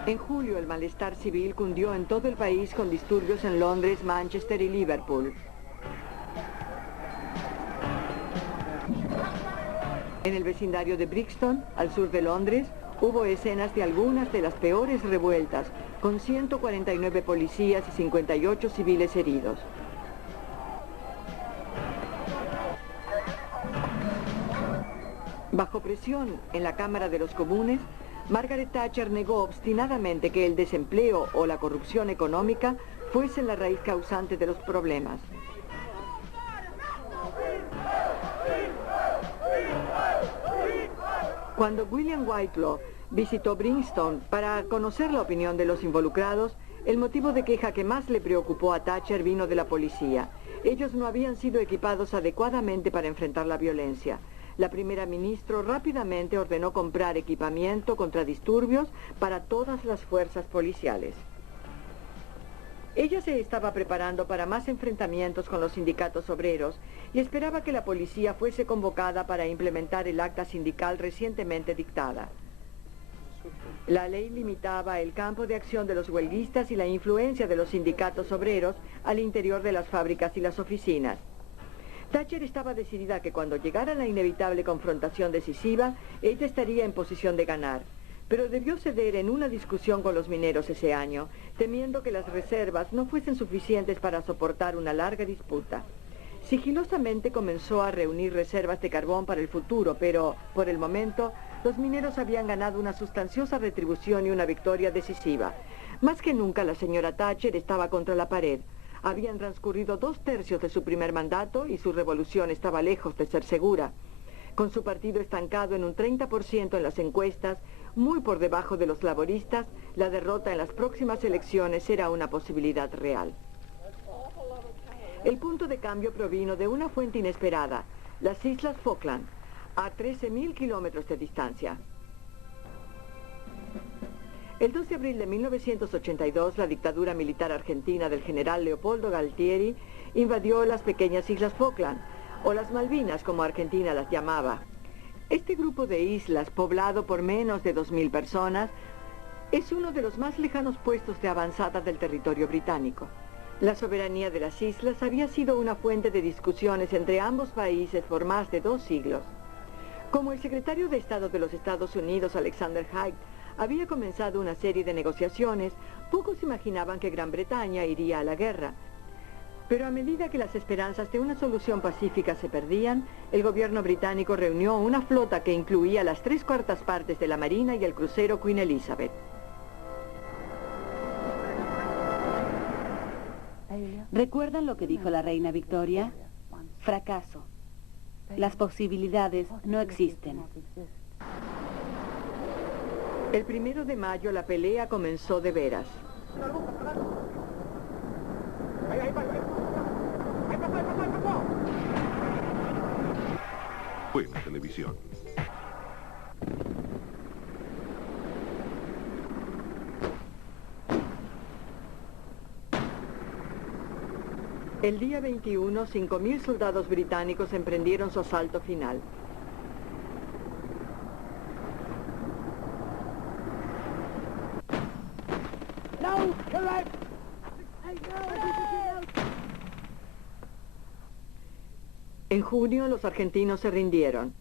En julio, el malestar civil cundió en todo el país con disturbios en Londres, Manchester y Liverpool. En el vecindario de Brixton, al sur de Londres, hubo escenas de algunas de las peores revueltas, con 149 policías y 58 civiles heridos. Bajo presión en la Cámara de los Comunes, Margaret Thatcher negó obstinadamente que el desempleo o la corrupción económica fuesen la raíz causante de los problemas. Cuando William Whitelaw visitó Brixton para conocer la opinión de los involucrados, el motivo de queja que más le preocupó a Thatcher vino de la policía. Ellos no habían sido equipados adecuadamente para enfrentar la violencia. La primera ministra rápidamente ordenó comprar equipamiento contra disturbios para todas las fuerzas policiales. Ella se estaba preparando para más enfrentamientos con los sindicatos obreros y esperaba que la policía fuese convocada para implementar el acta sindical recientemente dictada. La ley limitaba el campo de acción de los huelguistas y la influencia de los sindicatos obreros al interior de las fábricas y las oficinas. Thatcher estaba decidida a que cuando llegara la inevitable confrontación decisiva, ella estaría en posición de ganar. Pero debió ceder en una discusión con los mineros ese año, temiendo que las reservas no fuesen suficientes para soportar una larga disputa. Sigilosamente comenzó a reunir reservas de carbón para el futuro, pero, por el momento, los mineros habían ganado una sustanciosa retribución y una victoria decisiva. Más que nunca, la señora Thatcher estaba contra la pared. Habían transcurrido 2/3 de su primer mandato y su revolución estaba lejos de ser segura. Con su partido estancado en un 30% en las encuestas, muy por debajo de los laboristas, la derrota en las próximas elecciones era una posibilidad real. El punto de cambio provino de una fuente inesperada, las Islas Falkland, a 13.000 kilómetros de distancia. El 2 de abril de 1982, la dictadura militar argentina del general Leopoldo Galtieri invadió las pequeñas islas Falkland, o las Malvinas, como Argentina las llamaba. Este grupo de islas, poblado por menos de 2.000 personas, es uno de los más lejanos puestos de avanzada del territorio británico. La soberanía de las islas había sido una fuente de discusiones entre ambos países por más de 2 siglos. Como el secretario de Estado de los Estados Unidos, Alexander Haig, había comenzado una serie de negociaciones, pocos imaginaban que Gran Bretaña iría a la guerra. Pero a medida que las esperanzas de una solución pacífica se perdían, el gobierno británico reunió una flota que incluía las 3/4 partes de la Marina y el crucero Queen Elizabeth. ¿Recuerdan lo que dijo la reina Victoria? Fracaso. Las posibilidades no existen. El 1 de mayo la pelea comenzó de veras. Fue la televisión. El día 21, 5.000 soldados británicos emprendieron su asalto final. En junio los argentinos se rindieron,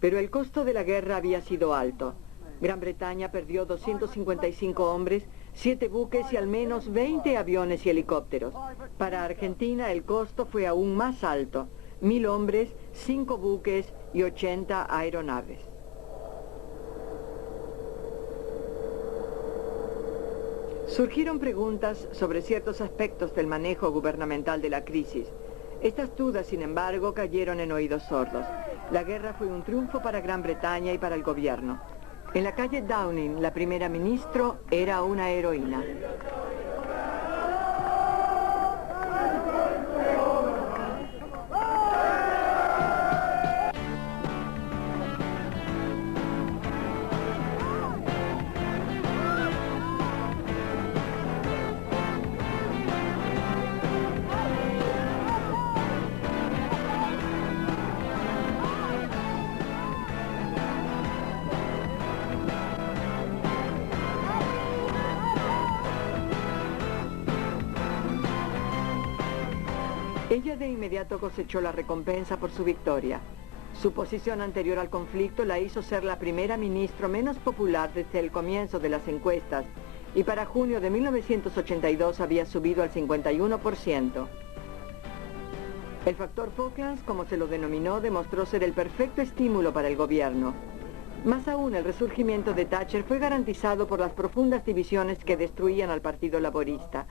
pero el costo de la guerra había sido alto. Gran Bretaña perdió 255 hombres, 7 buques y al menos 20 aviones y helicópteros. Para Argentina el costo fue aún más alto, 1.000 hombres, 5 buques y 80 aeronaves. Surgieron preguntas sobre ciertos aspectos del manejo gubernamental de la crisis. Estas dudas, sin embargo, cayeron en oídos sordos. La guerra fue un triunfo para Gran Bretaña y para el gobierno. En la calle Downing, la primera ministra era una heroína. Ella de inmediato cosechó la recompensa por su victoria. Su posición anterior al conflicto la hizo ser la primera ministra menos popular desde el comienzo de las encuestas, y para junio de 1982 había subido al 51%. El factor Falklands, como se lo denominó, demostró ser el perfecto estímulo para el gobierno. Más aún, el resurgimiento de Thatcher fue garantizado por las profundas divisiones que destruían al Partido Laborista.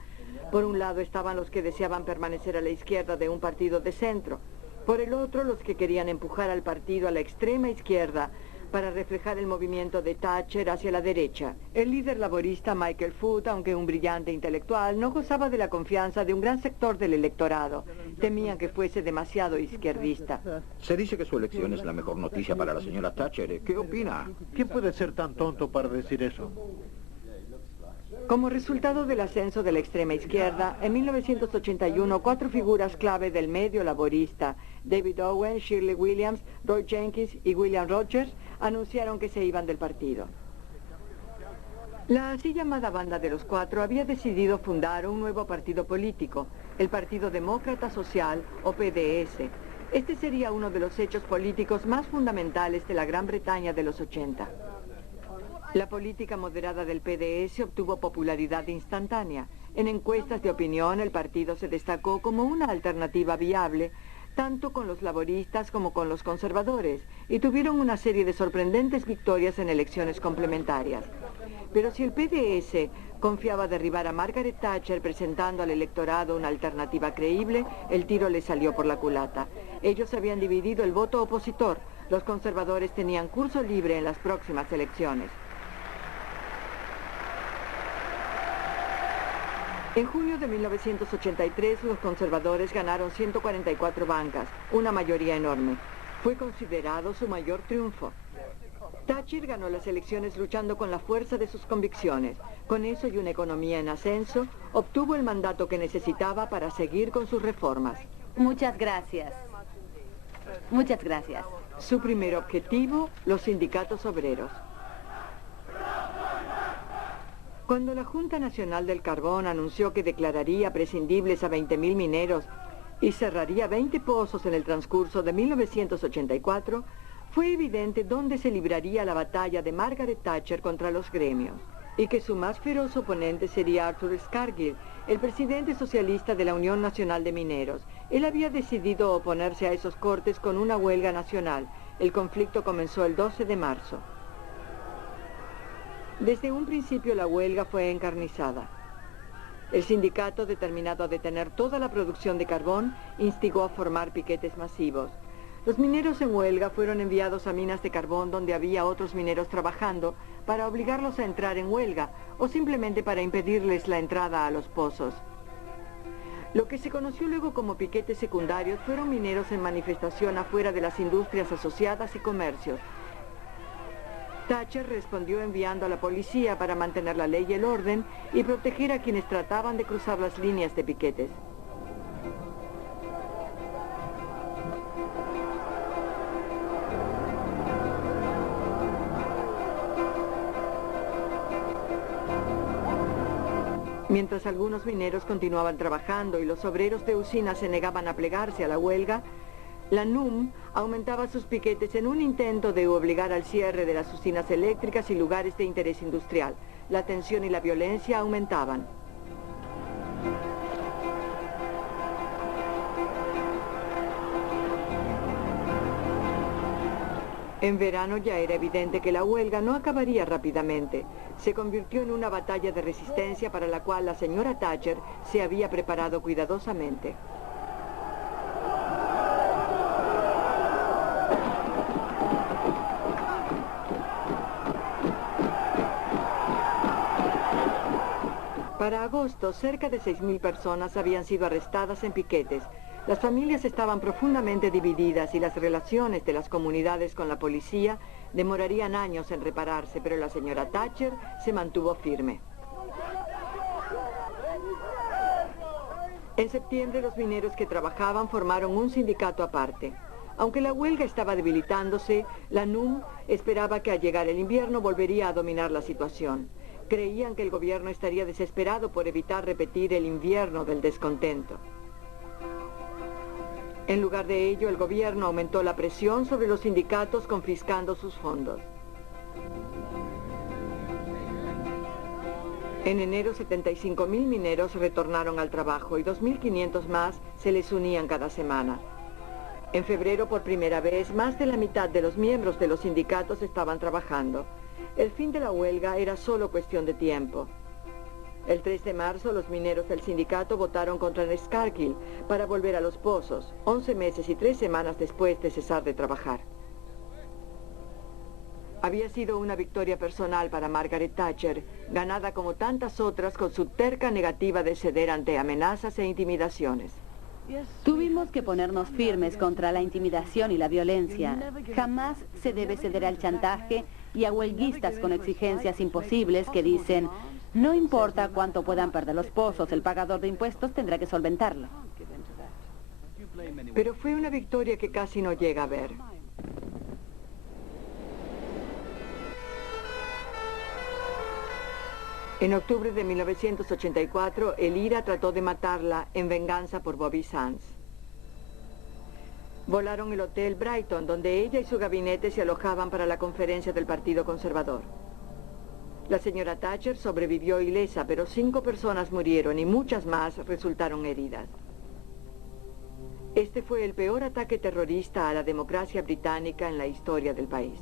Por un lado estaban los que deseaban permanecer a la izquierda de un partido de centro. Por el otro, los que querían empujar al partido a la extrema izquierda para reflejar el movimiento de Thatcher hacia la derecha. El líder laborista Michael Foot, aunque un brillante intelectual, no gozaba de la confianza de un gran sector del electorado. Temían que fuese demasiado izquierdista. Se dice que su elección es la mejor noticia para la señora Thatcher. ¿Qué opina? ¿Quién puede ser tan tonto para decir eso? Como resultado del ascenso de la extrema izquierda, en 1981, 4 figuras clave del medio laborista, David Owen, Shirley Williams, Roy Jenkins y William Rogers, anunciaron que se iban del partido. La así llamada Banda de los Cuatro había decidido fundar un nuevo partido político, el Partido Demócrata Social, o PDS. Este sería uno de los hechos políticos más fundamentales de la Gran Bretaña de los 80. La política moderada del PDS obtuvo popularidad instantánea. En encuestas de opinión, el partido se destacó como una alternativa viable, tanto con los laboristas como con los conservadores, y tuvieron una serie de sorprendentes victorias en elecciones complementarias. Pero si el PDS confiaba derribar a Margaret Thatcher presentando al electorado una alternativa creíble, el tiro le salió por la culata. Ellos habían dividido el voto opositor. Los conservadores tenían curso libre en las próximas elecciones. En junio de 1983, los conservadores ganaron 144 bancas, una mayoría enorme. Fue considerado su mayor triunfo. Thatcher ganó las elecciones luchando con la fuerza de sus convicciones. Con eso y una economía en ascenso, obtuvo el mandato que necesitaba para seguir con sus reformas. Muchas gracias. Muchas gracias. Su primer objetivo, los sindicatos obreros. Cuando la Junta Nacional del Carbón anunció que declararía prescindibles a 20.000 mineros y cerraría 20 pozos en el transcurso de 1984, fue evidente dónde se libraría la batalla de Margaret Thatcher contra los gremios, y que su más feroz oponente sería Arthur Scargill, el presidente socialista de la Unión Nacional de Mineros. Él había decidido oponerse a esos cortes con una huelga nacional. El conflicto comenzó el 12 de marzo. Desde un principio la huelga fue encarnizada. El sindicato, determinado a detener toda la producción de carbón, instigó a formar piquetes masivos. Los mineros en huelga fueron enviados a minas de carbón donde había otros mineros trabajando para obligarlos a entrar en huelga o simplemente para impedirles la entrada a los pozos. Lo que se conoció luego como piquetes secundarios fueron mineros en manifestación afuera de las industrias asociadas y comercios. Thatcher respondió enviando a la policía para mantener la ley y el orden y proteger a quienes trataban de cruzar las líneas de piquetes. Mientras algunos mineros continuaban trabajando y los obreros de usinas se negaban a plegarse a la huelga, la NUM aumentaba sus piquetes en un intento de obligar al cierre de las usinas eléctricas y lugares de interés industrial. La tensión y la violencia aumentaban. En verano ya era evidente que la huelga no acabaría rápidamente. Se convirtió en una batalla de resistencia para la cual la señora Thatcher se había preparado cuidadosamente. Para agosto, cerca de 6.000 personas habían sido arrestadas en piquetes. Las familias estaban profundamente divididas y las relaciones de las comunidades con la policía demorarían años en repararse, pero la señora Thatcher se mantuvo firme. En septiembre, los mineros que trabajaban formaron un sindicato aparte. Aunque la huelga estaba debilitándose, la NUM esperaba que al llegar el invierno volvería a dominar la situación. Creían que el gobierno estaría desesperado por evitar repetir el invierno del descontento. En lugar de ello, el gobierno aumentó la presión sobre los sindicatos confiscando sus fondos. En enero, 75.000 mineros retornaron al trabajo y 2.500 más se les unían cada semana. En febrero, por primera vez, más de la mitad de los miembros de los sindicatos estaban trabajando. El fin de la huelga era solo cuestión de tiempo. El 3 de marzo, los mineros del sindicato votaron contra Scargill para volver a los pozos, 11 meses y 3 semanas después de cesar de trabajar. Había sido una victoria personal para Margaret Thatcher, ganada como tantas otras con su terca negativa de ceder ante amenazas e intimidaciones. Tuvimos que ponernos firmes contra la intimidación y la violencia. Jamás se debe ceder al chantaje y a huelguistas con exigencias imposibles que dicen: no importa cuánto puedan perder los pozos, el pagador de impuestos tendrá que solventarlo. Pero fue una victoria que casi no llega a ver. En octubre de 1984, el IRA trató de matarla en venganza por Bobby Sands. Volaron el Hotel Brighton, donde ella y su gabinete se alojaban para la conferencia del Partido Conservador. La señora Thatcher sobrevivió ilesa, pero 5 personas murieron y muchas más resultaron heridas. Este fue el peor ataque terrorista a la democracia británica en la historia del país.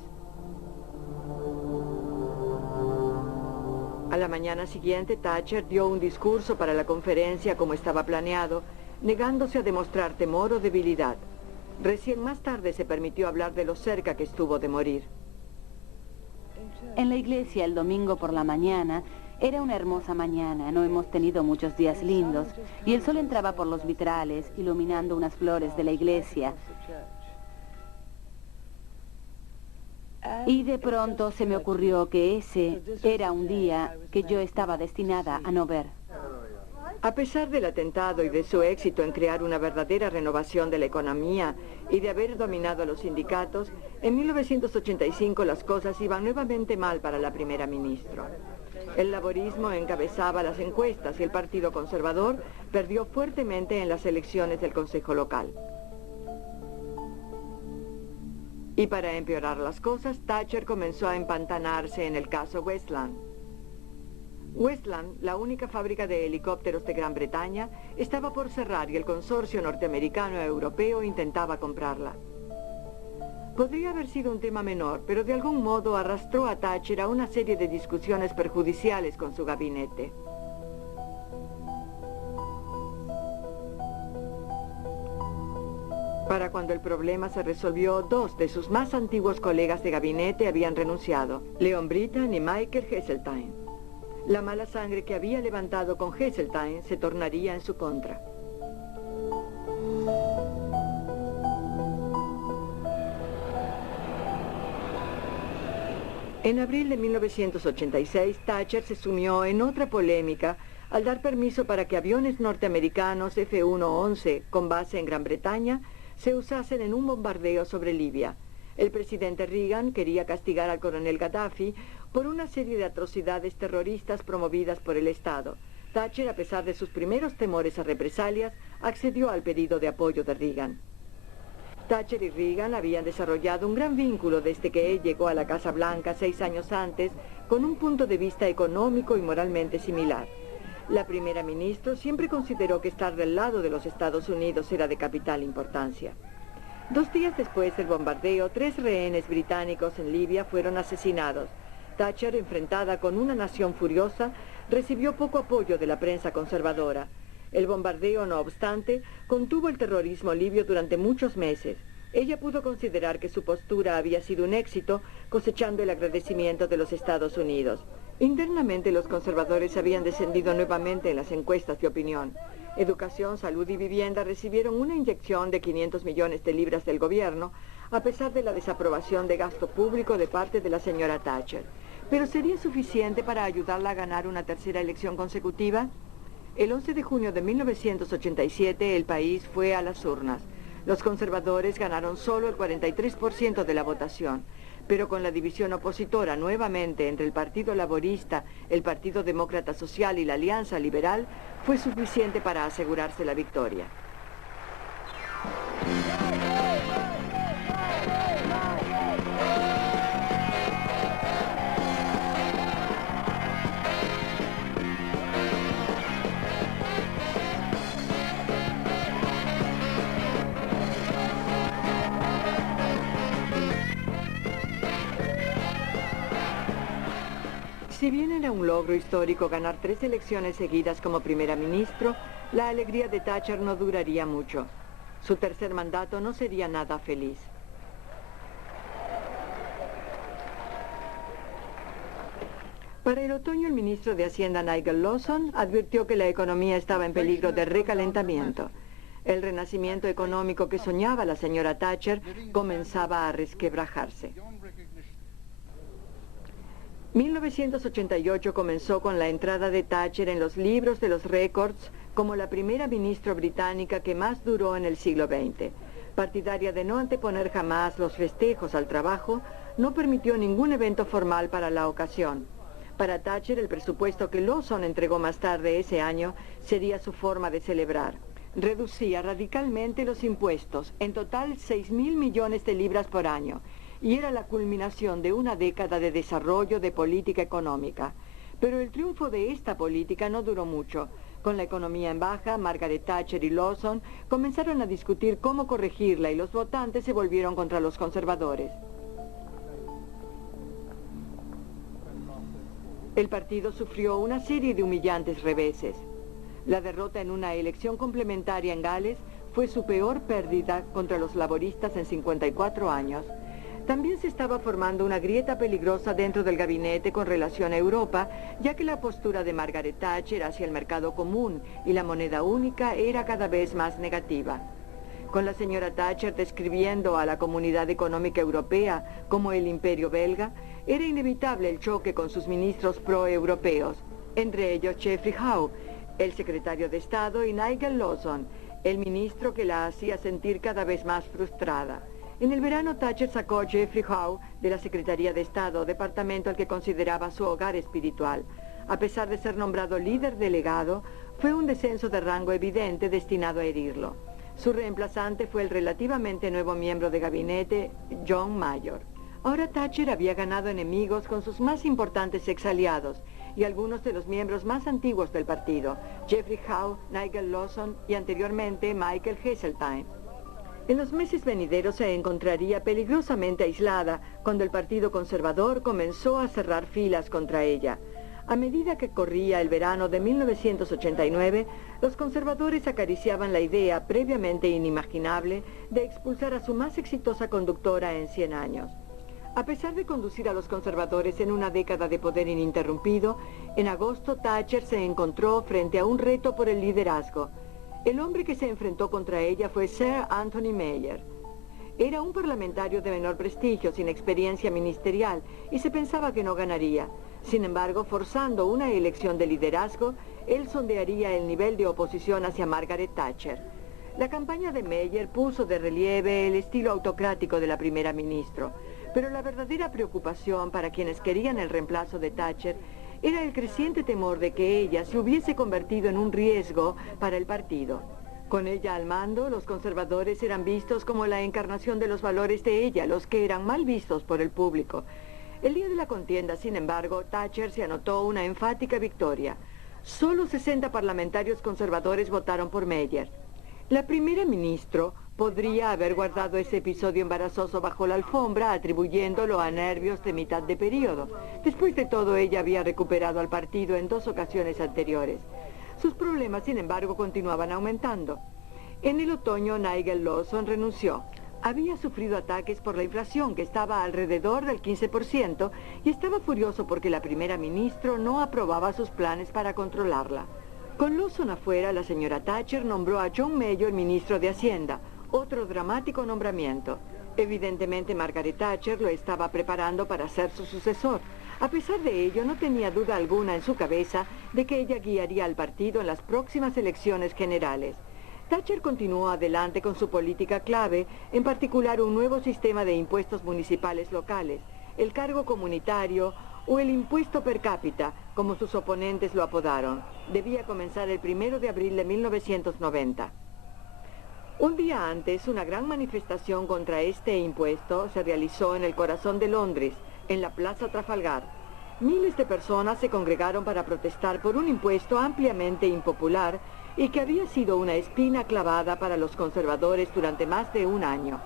A la mañana siguiente, Thatcher dio un discurso para la conferencia como estaba planeado, negándose a demostrar temor o debilidad. Recién más tarde se permitió hablar de lo cerca que estuvo de morir. En la iglesia el domingo por la mañana, era una hermosa mañana, no hemos tenido muchos días lindos, y el sol entraba por los vitrales, iluminando unas flores de la iglesia. Y de pronto se me ocurrió que ese era un día que yo estaba destinada a no ver. A pesar del atentado y de su éxito en crear una verdadera renovación de la economía y de haber dominado a los sindicatos, en 1985 las cosas iban nuevamente mal para la primera ministra. El laborismo encabezaba las encuestas y el Partido Conservador perdió fuertemente en las elecciones del Consejo Local. Y para empeorar las cosas, Thatcher comenzó a empantanarse en el caso Westland. Westland, la única fábrica de helicópteros de Gran Bretaña, estaba por cerrar y el consorcio norteamericano-europeo intentaba comprarla. Podría haber sido un tema menor, pero de algún modo arrastró a Thatcher a una serie de discusiones perjudiciales con su gabinete. Para cuando el problema se resolvió, dos de sus más antiguos colegas de gabinete habían renunciado, Leon Brittan y Michael Heseltine. La mala sangre que había levantado con Heseltine se tornaría en su contra. En abril de 1986, Thatcher se sumió en otra polémica al dar permiso para que aviones norteamericanos F-111 con base en Gran Bretaña se usasen en un bombardeo sobre Libia. El presidente Reagan quería castigar al coronel Gaddafi por una serie de atrocidades terroristas promovidas por el Estado. Thatcher, a pesar de sus primeros temores a represalias, accedió al pedido de apoyo de Reagan. Thatcher y Reagan habían desarrollado un gran vínculo desde que él llegó a la Casa Blanca 6 años antes, con un punto de vista económico y moralmente similar. La primera ministra siempre consideró que estar del lado de los Estados Unidos era de capital importancia. 2 días después del bombardeo, 3 rehenes británicos en Libia fueron asesinados. Thatcher, enfrentada con una nación furiosa, recibió poco apoyo de la prensa conservadora. El bombardeo, no obstante, contuvo el terrorismo libio durante muchos meses. Ella pudo considerar que su postura había sido un éxito, cosechando el agradecimiento de los Estados Unidos. Internamente, los conservadores habían descendido nuevamente en las encuestas de opinión. Educación, salud y vivienda recibieron una inyección de 500 millones de libras del gobierno, a pesar de la desaprobación de gasto público de parte de la señora Thatcher. ¿Pero sería suficiente para ayudarla a ganar una tercera elección consecutiva? El 11 de junio de 1987, el país fue a las urnas. Los conservadores ganaron solo el 43% de la votación, pero con la división opositora nuevamente entre el Partido Laborista, el Partido Demócrata Social y la Alianza Liberal, fue suficiente para asegurarse la victoria. Si bien era un logro histórico ganar 3 elecciones seguidas como primera ministro, la alegría de Thatcher no duraría mucho. Su tercer mandato no sería nada feliz. Para el otoño, el ministro de Hacienda Nigel Lawson advirtió que la economía estaba en peligro de recalentamiento. El renacimiento económico que soñaba la señora Thatcher comenzaba a resquebrajarse. 1988 comenzó con la entrada de Thatcher en los libros de los récords como la primera ministra británica que más duró en el siglo XX. Partidaria de no anteponer jamás los festejos al trabajo, no permitió ningún evento formal para la ocasión. Para Thatcher, el presupuesto que Lawson entregó más tarde ese año sería su forma de celebrar. Reducía radicalmente los impuestos, en total 6.000 millones de libras por año, y era la culminación de una década de desarrollo de política económica. Pero el triunfo de esta política no duró mucho. Con la economía en baja, Margaret Thatcher y Lawson comenzaron a discutir cómo corregirla y los votantes se volvieron contra los conservadores. El partido sufrió una serie de humillantes reveses. La derrota en una elección complementaria en Gales fue su peor pérdida contra los laboristas en 54 años. También se estaba formando una grieta peligrosa dentro del gabinete con relación a Europa, ya que la postura de Margaret Thatcher hacia el mercado común y la moneda única era cada vez más negativa. Con la señora Thatcher describiendo a la Comunidad Económica Europea como el imperio belga, era inevitable el choque con sus ministros pro-europeos, entre ellos Geoffrey Howe, el secretario de Estado, y Nigel Lawson, el ministro que la hacía sentir cada vez más frustrada. En el verano, Thatcher sacó a Geoffrey Howe de la Secretaría de Estado, departamento al que consideraba su hogar espiritual. A pesar de ser nombrado líder delegado, fue un descenso de rango evidente destinado a herirlo. Su reemplazante fue el relativamente nuevo miembro de gabinete, John Major. Ahora Thatcher había ganado enemigos con sus más importantes exaliados y algunos de los miembros más antiguos del partido, Geoffrey Howe, Nigel Lawson y anteriormente Michael Heseltine. En los meses venideros se encontraría peligrosamente aislada cuando el Partido Conservador comenzó a cerrar filas contra ella. A medida que corría el verano de 1989, los conservadores acariciaban la idea previamente inimaginable de expulsar a su más exitosa conductora en 100 años. A pesar de conducir a los conservadores en una década de poder ininterrumpido, en agosto Thatcher se encontró frente a un reto por el liderazgo. El hombre que se enfrentó contra ella fue Sir Anthony Meyer. Era un parlamentario de menor prestigio, sin experiencia ministerial, y se pensaba que no ganaría. Sin embargo, forzando una elección de liderazgo, él sondearía el nivel de oposición hacia Margaret Thatcher. La campaña de Meyer puso de relieve el estilo autocrático de la primera ministra, pero la verdadera preocupación para quienes querían el reemplazo de Thatcher era el creciente temor de que ella se hubiese convertido en un riesgo para el partido. Con ella al mando, los conservadores eran vistos como la encarnación de los valores de ella, los que eran mal vistos por el público. El día de la contienda, sin embargo, Thatcher se anotó una enfática victoria. Solo 60 parlamentarios conservadores votaron por Meyer. La primera ministra podría haber guardado ese episodio embarazoso bajo la alfombra, atribuyéndolo a nervios de mitad de periodo. Después de todo, ella había recuperado al partido en 2 ocasiones anteriores. Sus problemas, sin embargo, continuaban aumentando. En el otoño, Nigel Lawson renunció. Había sufrido ataques por la inflación, que estaba alrededor del 15%, y estaba furioso porque la primera ministra no aprobaba sus planes para controlarla. Con Lawson afuera, la señora Thatcher nombró a John Major ministro de Hacienda, otro dramático nombramiento. Evidentemente, Margaret Thatcher lo estaba preparando para ser su sucesor. A pesar de ello, no tenía duda alguna en su cabeza de que ella guiaría al partido en las próximas elecciones generales. Thatcher continuó adelante con su política clave, en particular un nuevo sistema de impuestos municipales locales, el cargo comunitario o el impuesto per cápita, como sus oponentes lo apodaron. Debía comenzar el 1 de abril de 1990. Un día antes, una gran manifestación contra este impuesto se realizó en el corazón de Londres, en la Plaza Trafalgar. Miles de personas se congregaron para protestar por un impuesto ampliamente impopular y que había sido una espina clavada para los conservadores durante más de un año.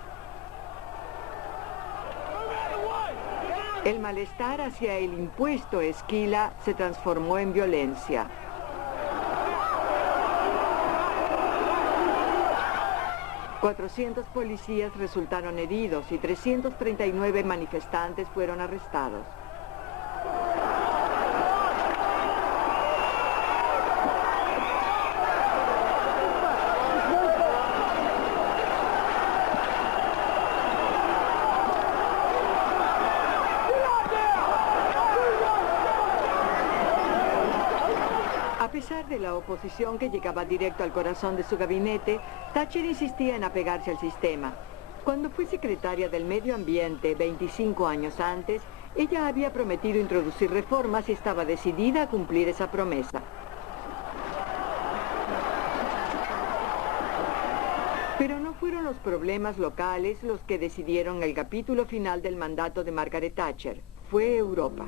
El malestar hacia el impuesto esquila se transformó en violencia. ...400 policías resultaron heridos y 339 manifestantes fueron arrestados. A pesar de la oposición que llegaba directo al corazón de su gabinete, Thatcher insistía en apegarse al sistema. Cuando fue secretaria del Medio Ambiente 25 años antes, ella había prometido introducir reformas y estaba decidida a cumplir esa promesa. Pero no fueron los problemas locales los que decidieron el capítulo final del mandato de Margaret Thatcher. Fue Europa.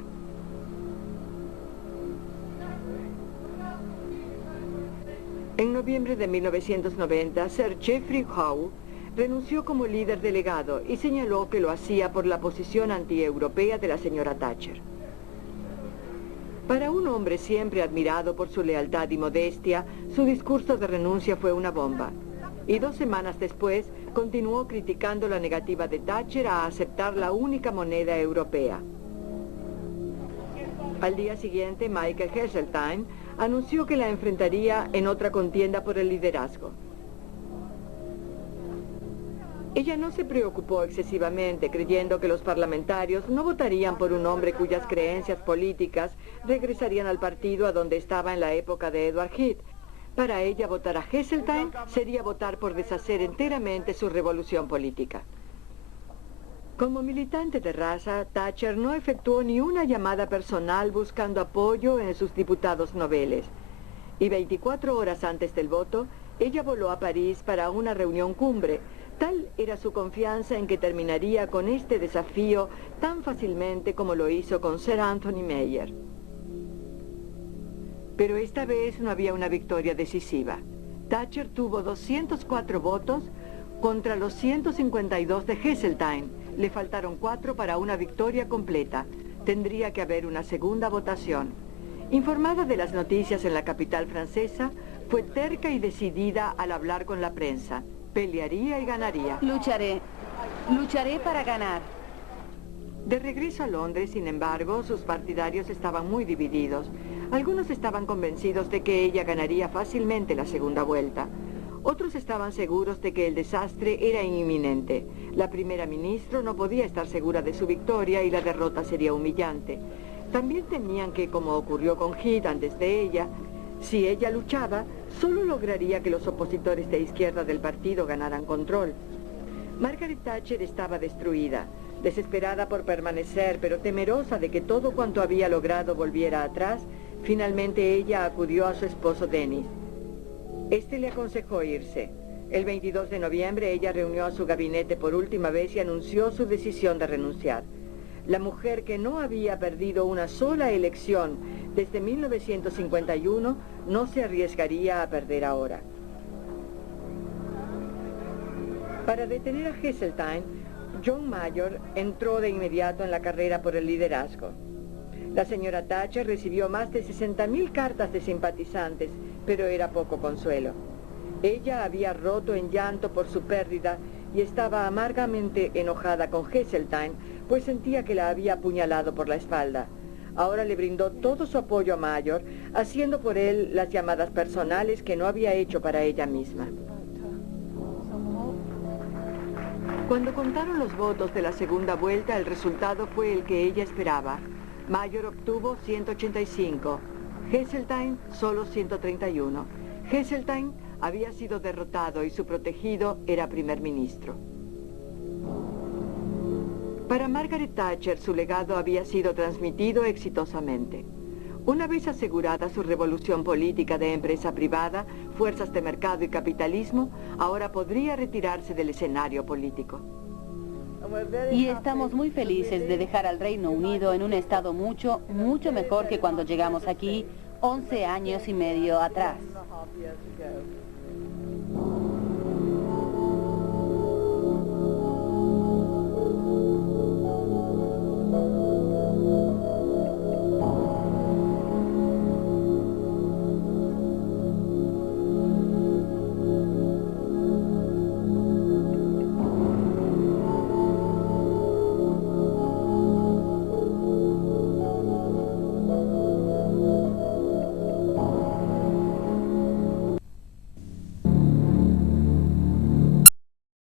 En noviembre de 1990, Sir Geoffrey Howe renunció como líder delegado y señaló que lo hacía por la posición antieuropea de la señora Thatcher. Para un hombre siempre admirado por su lealtad y modestia, su discurso de renuncia fue una bomba. Y 2 semanas después, continuó criticando la negativa de Thatcher a aceptar la única moneda europea. Al día siguiente, Michael Heseltine anunció que la enfrentaría en otra contienda por el liderazgo. Ella no se preocupó excesivamente, creyendo que los parlamentarios no votarían por un hombre cuyas creencias políticas regresarían al partido a donde estaba en la época de Edward Heath. Para ella, votar a Heseltine sería votar por deshacer enteramente su revolución política. Como militante de raza, Thatcher no efectuó ni una llamada personal buscando apoyo en sus diputados noveles. Y 24 horas antes del voto, ella voló a París para una reunión cumbre. Tal era su confianza en que terminaría con este desafío tan fácilmente como lo hizo con Sir Anthony Meyer. Pero esta vez no había una victoria decisiva. Thatcher tuvo 204 votos contra los 152 de Heseltine. Le faltaron 4 para una victoria completa. Tendría que haber una segunda votación. Informada de las noticias en la capital francesa, fue terca y decidida al hablar con la prensa. Pelearía y ganaría. Lucharé para ganar. De regreso a Londres, sin embargo, sus partidarios estaban muy divididos. Algunos estaban convencidos de que ella ganaría fácilmente la segunda vuelta. Otros estaban seguros de que el desastre era inminente. La primera ministra no podía estar segura de su victoria y la derrota sería humillante. También temían que, como ocurrió con Heath antes de ella, si ella luchaba, solo lograría que los opositores de izquierda del partido ganaran control. Margaret Thatcher estaba destruida, desesperada por permanecer, pero temerosa de que todo cuanto había logrado volviera atrás. Finalmente ella acudió a su esposo Denis. Este le aconsejó irse. El 22 de noviembre ella reunió a su gabinete por última vez y anunció su decisión de renunciar. La mujer que no había perdido una sola elección desde 1951 no se arriesgaría a perder ahora. Para detener a Heseltine, John Major entró de inmediato en la carrera por el liderazgo. La señora Thatcher recibió más de 60.000 cartas de simpatizantes, pero era poco consuelo. Ella había roto en llanto por su pérdida y estaba amargamente enojada con Heseltine, pues sentía que la había apuñalado por la espalda. Ahora le brindó todo su apoyo a Major, haciendo por él las llamadas personales que no había hecho para ella misma. Cuando contaron los votos de la segunda vuelta, el resultado fue el que ella esperaba. Major obtuvo 185, Heseltine solo 131. Heseltine había sido derrotado y su protegido era primer ministro. Para Margaret Thatcher, su legado había sido transmitido exitosamente. Una vez asegurada su revolución política de empresa privada, fuerzas de mercado y capitalismo, ahora podría retirarse del escenario político. Y estamos muy felices de dejar al Reino Unido en un estado mucho mejor que cuando llegamos aquí 11 años y medio atrás.